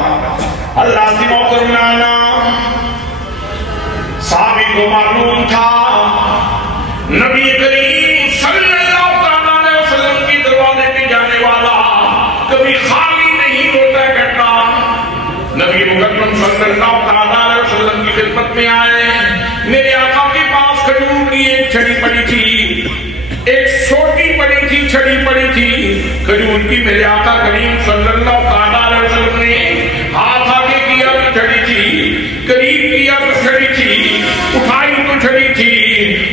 اللہ کی محترم نانا صحابی کو معلوم تھا نبی کریم صلی اللہ علیہ وسلم کی دروازے پہ جانے والا کبھی خالی نہیں ہوتا کرتا. نبی مقدم صلی اللہ علیہ وسلم کی خدمت میں آئے. میرے آقا کے پاس کھجور کی ایک چھڑی پڑی تھی, ایک چھوٹی پڑی تھی, چھڑی پڑی تھی کھجور کی. میرے آقا کریم صلی اللہ علیہ وسلم نے ہاتھ آگے کیا تو چھڑی تھی, قریب کیا تو چھڑی تھی, اٹھائی تو چھڑی تھی.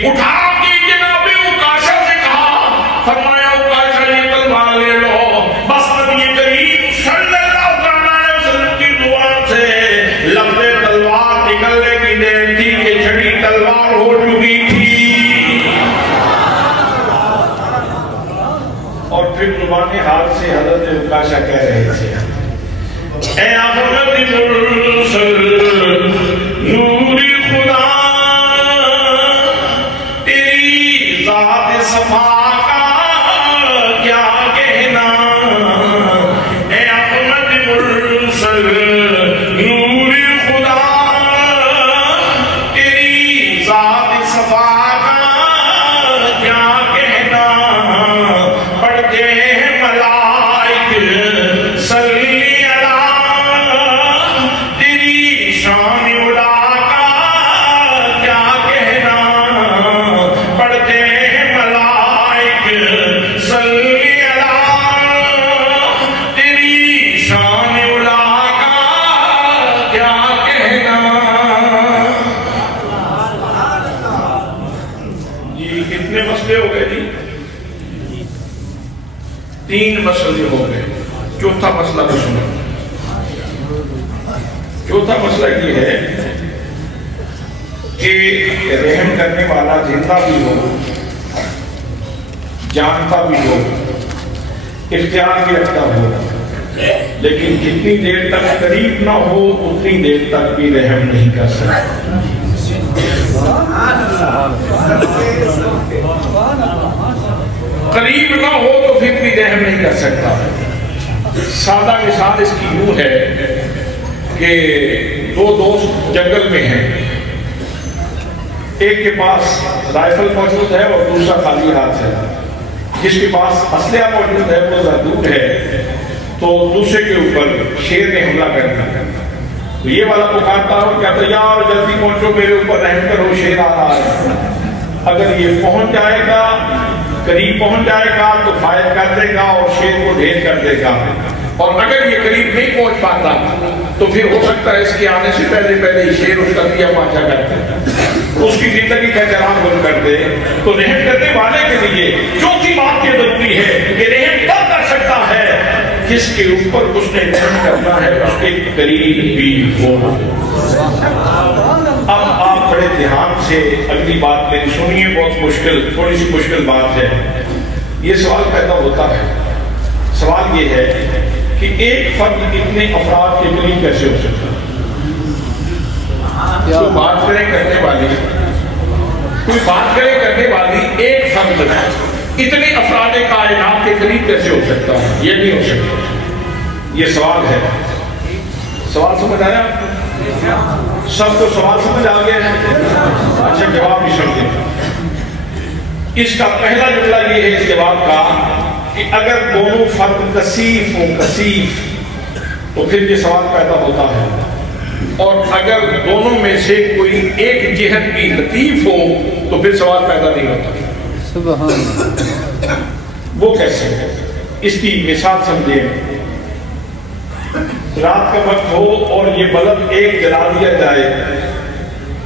اٹھا کے جناب عکاشہ سے کہا, فرمایا عکاشہ یہ تلوار لے لو. بس نبی کریم صلی اللہ علیہ وسلم کی دعا سے لفظ تلوار نکلنے کی دیر تھی کہ چھڑی تلوار ہو چکی تھی. اور پھر زبان حال سے حضرت عکاشہ کہہ رہے تھے اے احمد مرسل نور خدا تیری ذات صفا کا کیا کہنا. اے احمد مرسل نور خدا تیری ذات صفا کا کیا کہنا. پڑھتے ہیں ملائک صلی اللہ تیری شان علا کا کیا کہنا. پڑھتے ہیں ملائک صلی اللہ تیری شان علا کا کیا کہنا. جی کتنے مسئلے ہو گئے جی؟ 3 مسئلے ہو گئے. چوتھا مسئلہ بھی سنو. چوتھا مسئلہ یہ ہے کہ رحم کرنے والا زندہ بھی ہو, جانتا بھی ہو, اختیار بھی رکھتا ہو, لیکن جتنی دیر تک قریب نہ ہو اتنی دیر تک بھی رحم نہیں کر سکتا. قریب نہ ہو تو پھر بھی رحم نہیں کر سکتا. سادہ مثال اس کی یوں ہے کہ دو دوست جنگل میں ہیں. ایک کے پاس رائفل موجود ہے اور دوسرا خالی ہاتھ ہے. جس کے پاس اسلحہ موجود ہے وہ زردود ہے تو دوسرے کے اوپر شیر نے حملہ کر دیا. تو یہ والا پکارتا ہو کہتا ہے یار جلدی پہنچو میرے اوپر رحم کرو شیر آ رہا ہے. اگر یہ پہنچ جائے گا قریب پہنچ جائے گا تو فائر کر دے گا اور شیر کو ڈھیر کر دے گا. اور اگر یہ قریب نہیں پہنچ پاتا تو پھر ہو سکتا ہے اس کے آنے سے پہلے ہی شیر اس کا دیا پانچا کر دے, اس کی زندگی کا جرام بند کر دے. تو رحم کرنے والے کے لیے چوتھی بات یہ ضروری ہے کہ رحم تب کر سکتا ہے جس کے اوپر اس نے رحم کرنا ہے اس کے قریب بھی ہو. اب آپ بڑے دھیان سے اگلی بات میری سنیے, بہت مشکل, تھوڑی سی مشکل بات ہے. یہ سوال پیدا ہوتا ہے, سوال یہ ہے کہ ایک فرد اتنے افراد کے قریب کیسے ہو سکتا ہے؟ کوئی بات کرنے والی ایک فرد اتنے افراد کائنات کے قریب کیسے ہو سکتا ہے؟ یہ نہیں ہو سکتا. یہ سوال ہے. سوال سمجھ آیا؟ سب کو سوال سمجھ آ گیا ہے؟ اچھا جواب بھی سمجھیں. اس کا پہلا جملہ یہ ہے اس جواب کا کہ اگر دونوں فرد کثیف ہوں تو پھر یہ سوال پیدا ہوتا ہے, اور اگر دونوں میں سے کوئی ایک جہت بھی لطیف ہو تو پھر سوال پیدا نہیں ہوتا. سبحان اللہ. وہ کیسے ہے؟ اس کی مثال سمجھیں. رات کا وقت ہو اور یہ بلب ایک جلا دیا جائے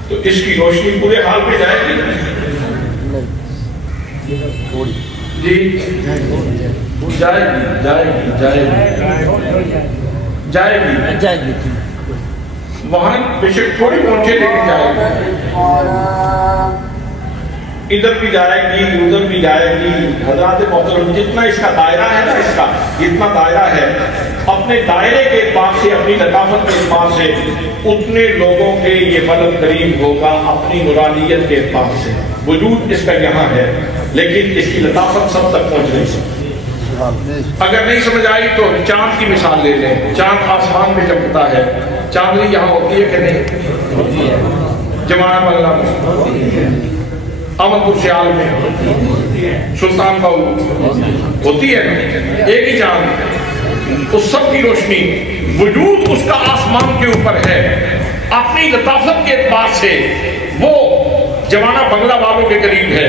تو اس کی روشنی پورے حال پہ جائے گی جی؟ جائے گی وہاں بے شک تھوڑی پہنچے لیکن جائے گی. ادھر بھی جائے گی ادھر بھی جائے گی. حضرات محترم جتنا اس کا دائرہ ہے نا, اس کا جتنا دائرہ ہے اپنے دائرے کے اعتبار سے, اپنی لطافت کے اعتبار سے اتنے لوگوں کے یہ بلب قریب ہوگا اپنی نورانیت کے اعتبار سے. وجود اس کا یہاں ہے لیکن اس کی لطافت سب تک پہنچ نہیں سکتی. اگر نہیں سمجھ آئی تو چاند کی مثال لے لیں. چاند آسمان میں چمکتا ہے, چاندنی یہاں ہوتی ہے کہ نہیں؟ جمانہ بنگلہ میں, احمد پور سیال میں, سلطان باؤ ہوتی ہے, ایک ہی چاند. اس سب کی روشنی وجود اس کا آسمان کے اوپر ہے. اپنی لطافت کے اعتبار سے وہ جوانہ بنگلہ والوں کے قریب ہے,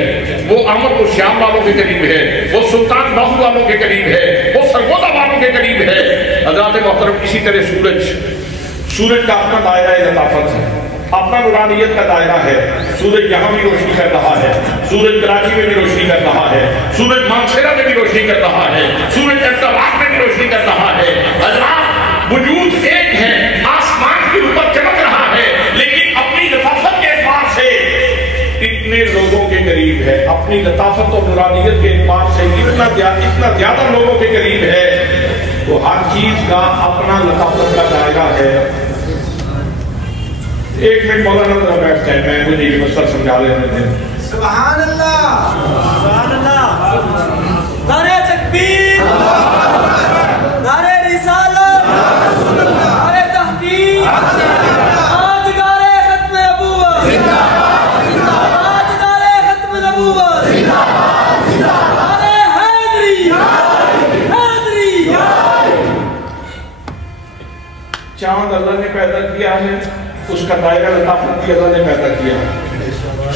وہ احمد پور سیال والوں کے قریب ہے, وہ سلطان باہو والوں کے قریب ہے, وہ سرگودا والوں کے قریب ہے. حضرات محترم اسی طرح سورج کا اپنا دائرہ لطافت ہے, اپنا نورانیت کا دائرہ ہے. سورج یہاں بھی روشنی کر رہا ہے, سورج کراچی میں بھی روشنی کر رہا ہے, سورج مانسیرا میں بھی روشنی کر رہا ہے, سورج احتراب میں بھی روشنی کر رہا ہے. حضرات وجود ایک ہے, آسمان کے اوپر چمک رہا ہے, لیکن اپنی لطافت کے اعتبار سے اتنے لوگوں کے قریب ہے. اپنی لطافت اور نورانیت کے اعتبار سے اتنا زیادہ لوگوں کے قریب ہے. تو ہر چیز کا اپنا لطافت کا دائرہ ہے. ایک منٹ مولانا ذرا بیٹھتے ہیں, میں مجھے یہ مسئلہ سمجھا لینے دیں. سبحان اللہ, سبحان اللہ. نعرہ تکبیر, نعرہ رسالت, نعرہ تحقیق, تاجدار ختم نبوت, تاجدار ختم نبوت, نعرہ حیدری, حیدری. چاند اللہ نے پیدا کیا ہے, اس کا دائرہ لطافت بھی اللہ نے پیدا کیا ہے.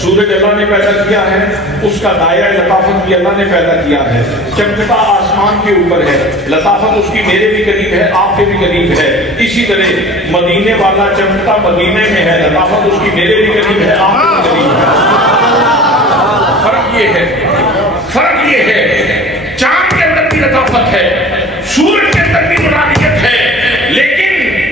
سورج اللہ نے پیدا کیا ہے, اس کا دائرہ لطافت بھی اللہ نے پیدا کیا ہے. چمکتا آسمان کے اوپر ہے, لطافت اس کی میرے بھی قریب ہے, آپ کے بھی قریب ہے. اسی طرح مدینے والا چمکتا مدینے میں ہے, لطافت اس کی میرے بھی قریب ہے, آپ کے بھی قریب ہے. فرق یہ ہے چاند کے اندر بھی لطافت ہے, سورج کے اندر بھی نورانیت ہے, لیکن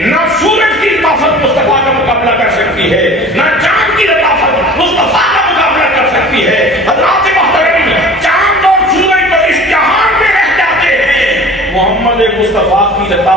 نہ سورج کی لطافت مصطفیٰ کا مقابلہ کر سکتی ہے, نہ چاند کی لطافت مصطفیٰ کا مقابلہ کر سکتی ہے. حضرات محترم, چاند اور سورج تو اس جہان میں رہ جاتے ہیں, محمد مصطفیٰ کی لطافت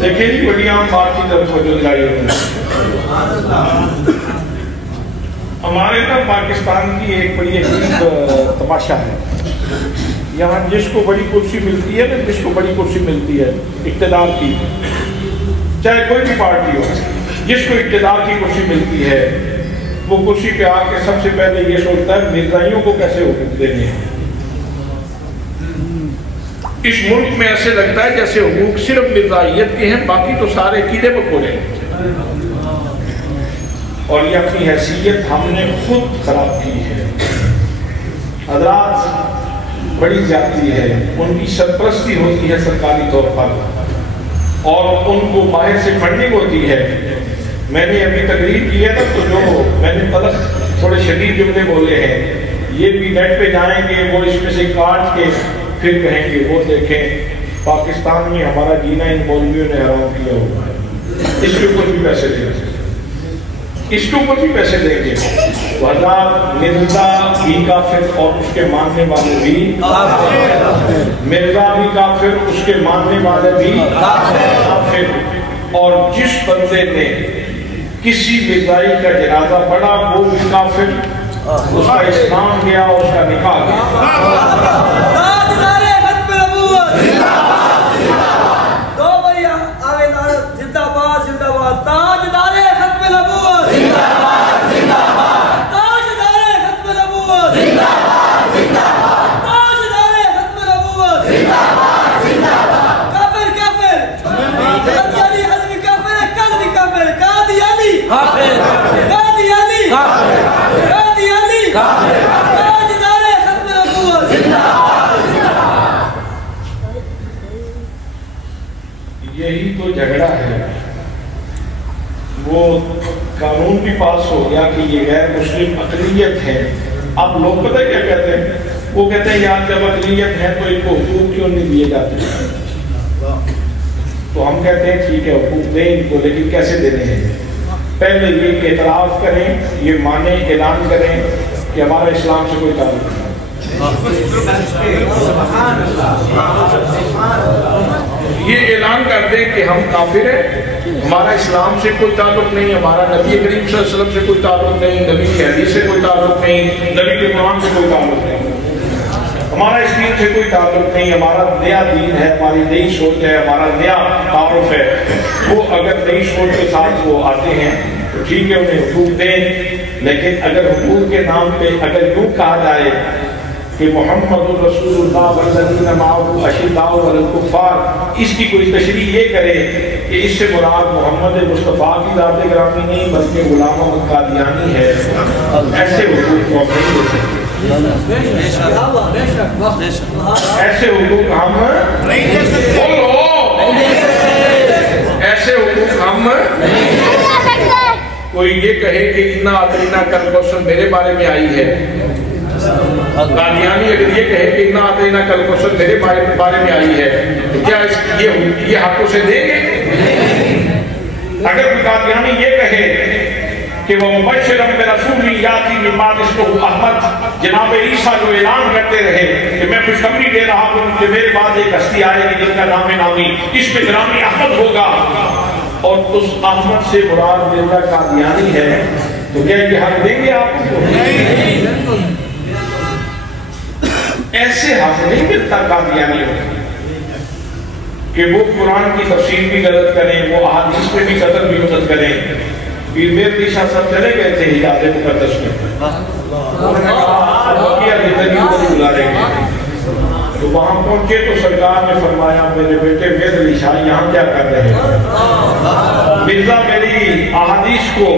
دیکھیں جی بڑی عام بات کی طرف کو جو دلائی ہوئی ہمارے نا پاکستان کی ایک بڑی عجیب تماشا ہے. یہاں جس کو بڑی کرسی ملتی ہے نا، جس کو بڑی کرسی ملتی ہے اقتدار کی، چاہے کوئی بھی پارٹی ہو، جس کو اقتدار کی کرسی ملتی ہے وہ کرسی پہ آ کے سب سے پہلے یہ سوچتا ہے مرزائیوں کو کیسے حقوق دینے ہیں. اس ملک میں ایسے لگتا ہے جیسے حقوق صرف مرزائیت کے ہیں، باقی تو سارے کیڑے مکوڑے ہیں. اور یہ اپنی حیثیت ہم نے خود خراب کی ہے. حضرات بڑی زیادتی ہے، ان کی سرپرستی ہوتی ہے سرکاری طور پر اور ان کو باہر سے فنڈنگ ہوتی ہے. میں نے ابھی تقریر کی ہے نا، تو جو میں نے تلخ تھوڑے شدید جملے بولے ہیں یہ بھی نیٹ پہ جائیں گے، وہ اس میں سے کاٹ کے پھر کہیں گے وہ دیکھیں پاکستان میں ہمارا جینا ان مولویوں نے حرام کیا ہوا ہے، اس کے اوپر بھی پیسے دیں گے، اس کے اوپر بھی پیسے دیں گے. وزار مرزا بھی کافر اور اس کے ماننے والے بھی مرزا بھی کافر، اس کے ماننے والے بھی کافر. اور جس بندے نے کسی مرزائی کا جنازہ پڑھا وہ بھی کافر، اس کا اسلام گیا، اس کا نکاح گیا. یہی تو جھگڑا ہے. وہ قانون بھی پاس ہو گیا کہ یہ غیر مسلم اقلیت ہے. اب لوگ پتہ کیا کہتے ہیں؟ وہ کہتے ہیں یار جب اقلیت ہے تو ان کو حقوق کیوں نہیں دیے جاتے؟ تو ہم کہتے ہیں ٹھیک ہے حقوق دیں ان کو، لیکن کیسے دینے ہیں؟ پہلے یہ اعتراف کریں، یہ مانیں، اعلان کریں کہ ہمارا اسلام سے کوئی تعلق نہیں. یہ اعلان کر دیں کہ ہم کافر ہیں، ہمارا اسلام سے کوئی تعلق نہیں، ہمارا نبی کریم صلی اللہ علیہ وسلم سے کوئی تعلق نہیں، نبی کی حدیث سے کوئی تعلق نہیں، نبی کے قرآن سے کوئی تعلق نہیں، ہمارا اس دین سے کوئی تعلق نہیں، ہمارا نیا دین ہے، ہماری نئی سوچ ہے، ہمارا نیا تعارف ہے. وہ اگر نئی سوچ کے ساتھ وہ آتے ہیں تو ٹھیک ہے انہیں حقوق دیں، لیکن اگر حقوق کے نام پہ اگر یوں کہا جائے کہ محمد رسول اللہ والذین معہ اشداء علی الکفار، اس کی کوئی تشریح یہ کرے کہ اس سے مراد محمد مصطفیٰ کی ذات گرامی نہیں بلکہ غلام احمد قادیانی ہے، ایسے حقوق کو ہم نہیں دے سکتے. ایسے حقوق ہم نہیں دے سکتے. ایسے حقوق ہم کوئی یہ کہے کہ انا اعطیناک الکوثر میرے بارے میں آئی ہے، قادیانی اگر یہ کہے کہ انا اعطیناک الکوثر میرے بارے میں آئی ہے تو کیا یہ حق اسے دیں گے؟ اگر قادیانی یہ کہے کہ وہ مبشرا برسول یاتی من بعد اسمہ احمد، جناب عیسیٰ جو اعلان کرتے رہے کہ میں خوشخبری دے رہا ہوں کہ میرے بعد ایک ہستی آئے گی جن کا نام نامی، اس میں نامی احمد ہوگا، اور اس احمد سے مراد مرزا قادیانی ہے، تو کیا یہ حق دیں گے آپ کو؟ ایسے حق نہیں ملتا قادیانی کہ وہ قرآن کی تفسیر بھی غلط کریں، وہ احادیث پہ بھی قدر بھی مدد کریں. پیر مہر شاہ صاحب چلے گئے تھے حجاز مقدس میں، انہوں نے کہا بقیہ زندگی کو بلا رہے گے. تو وہاں پہنچے تو سرکار نے فرمایا میرے بیٹے مہر علی شاہ یہاں کیا کر رہے ہیں؟ مرزا میری احادیث کو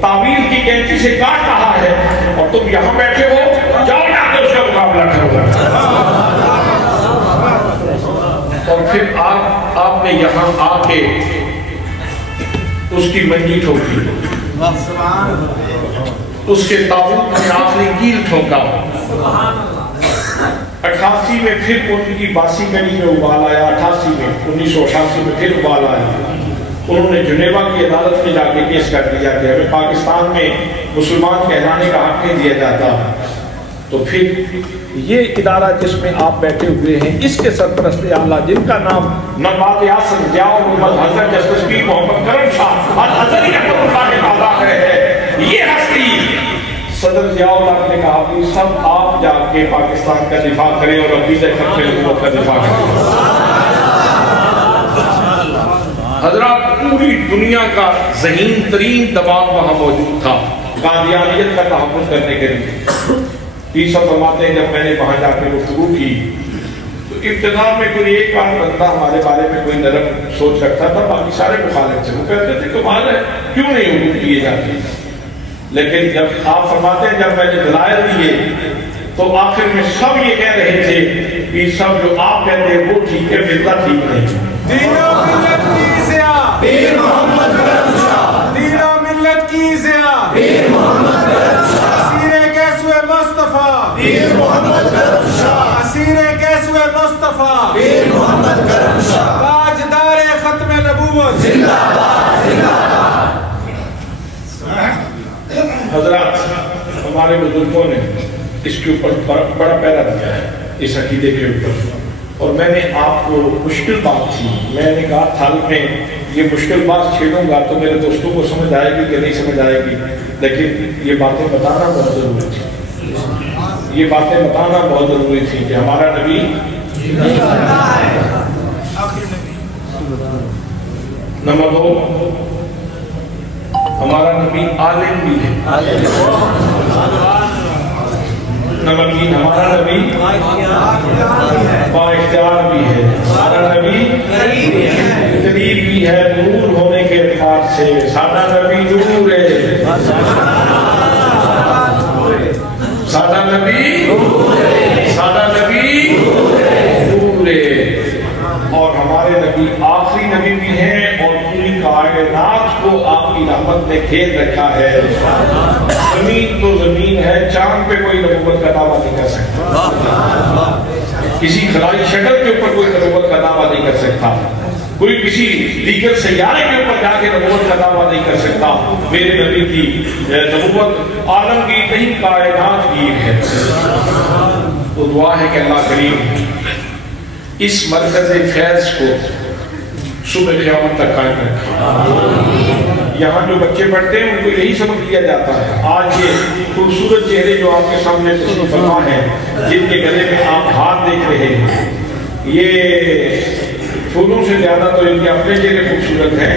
تعویل کی کینچی سے کاٹ رہا ہے اور تم یہاں بیٹھے ہو، جاؤ جا کے اس کا مقابلہ کرو. اور پھر آپ نے یہاں آ کے اس کی منجی ٹھوکی، اس کے تابوت میں آخری کیل ٹھوکا. 88 میں پھر ان کی باسی گڑی میں ابال آیا، 1988 میں پھر ابال آیا. انہوں نے جنیوا کی عدالت میں جا کے کیس کر دیا کہ ہمیں پاکستان میں مسلمان کہلانے کا حق نہیں دیا جاتا. تو پھر یہ ادارہ جس میں آپ بیٹھے ہوئے ہیں اس کے سرپرست اعلیٰ جن کا نام نواب ریاست ضیاء محمد حضرت جسٹس پیر محمد کرم شاہ الازہری رحمۃ اللہ کے تعالیٰ ہے، یہ ہستی صدر ضیاء اللہ نے کہا کہ سب آپ جا کے پاکستان کا دفاع کریں اور عقیدہ ختم نبوت کا دفاع کریں۔ حضرات پوری دنیا کا ذہین ترین دباؤ وہاں موجود تھا قادیانیت کا تحفظ کرنے کے لیے۔ پیر صاحب فرماتے ہیں جب میں نے وہاں جا کے گفتگو کی تو ابتدا میں کوئی ایک بار بندہ ہمارے بارے میں کوئی نرم سوچ رکھتا تھا، باقی سارے مخالف تھے، وہ کہتے تھے کمال ہے کیوں نہیں حکم کیے جاتے، لیکن جب آپ فرماتے ہیں جب میں نے دلائل دیے تو آخر میں سب یہ کہہ رہے تھے پیر صاحب جو آپ کہتے ہیں وہ ٹھیک ہے، ملتا ٹھیک نہیں۔ دین و ملت کی ضیاء پیر محمد کرم شاہ، دین و ملت کی ضیاء پیر محمد کرم شاہ، اسیر کیسوء مصطفیٰ پیر محمد کرم شاہ، اسیر کیسوء مصطفیٰ پیر محمد کرم شاہ، تاجدار ختم نبوت زندہ باد زندہ باد۔ حضرات ہمارے بزرگوں نے اس کے اوپر بڑا پیرا دیا ہے اس عقیدے کے اوپر، اور میں نے آپ کو مشکل بات تھی، میں نے کہا تھال میں یہ مشکل بات چھیڑوں گا تو میرے دوستوں کو سمجھ آئے گی کہ نہیں سمجھ آئے گی، لیکن یہ باتیں بتانا بہت ضروری تھی، یہ باتیں بتانا بہت ضروری تھی کہ ہمارا نبی نمبر 2 ہمارا نبی عالم بھی ہے، نمبر 3 ہمارا نبی با اختیار بھی ہے، ہمارا نبی قریب بھی ہے نور ہونے کے اعتبار سے، سادہ نبی نور ہے، سادہ نبی سادہ نبی نور ہے، اور ہمارے نبی آخری نبی بھی ہیں اور پوری کائنات کو آپ کی رحمت نے گھیر رکھا ہے۔ زمین تو زمین ہے، چاند پہ کوئی نبوت کا دعویٰ نہیں کر سکتا، کسی خلائی شکل کے اوپر کوئی نبوت کا دعویٰ نہیں کر سکتا، کوئی کسی دیگر سیارے کے اوپر جا کے نبوت کا دعویٰ نہیں کر سکتا۔ میرے نبی کی نبوت عالم کی نہیں کائنات کی ہے۔ تو دعا ہے کہ اللہ کریم اس مرکز فیض کو صبح قیامت تک قائم رکھے۔ یہاں جو بچے پڑھتے ہیں ان کو یہی سبق دیا جاتا ہے۔ آج یہ خوبصورت چہرے جو آپ کے سامنے تشریف فرما ہیں، جن کے گلے میں آپ ہاتھ دیکھ رہے ہیں، یہ پھولوں سے زیادہ تو ان کے اپنے چہرے خوبصورت ہیں،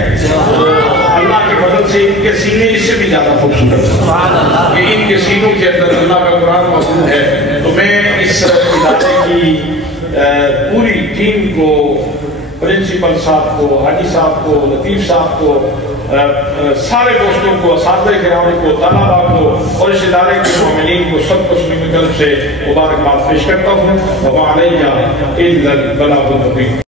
اللہ کے فضل سے ان کے سینے اس سے بھی زیادہ خوبصورت ہیں کہ ان کے سینوں کے اندر اللہ کا قرآن موجود ہے۔ تو میں اس ادارے کی پوری ٹیم کو، پرنسپل صاحب کو، حاجی صاحب کو، لطیف صاحب کو، سارے دوستوں کو، اساتذہ کرام کو، طلباء کو اور اس ادارے کے معاملین کو سب کو اپنی طرف سے مبارکباد پیش کرتا ہوں۔ وعلیہ الا البلاغ المبین۔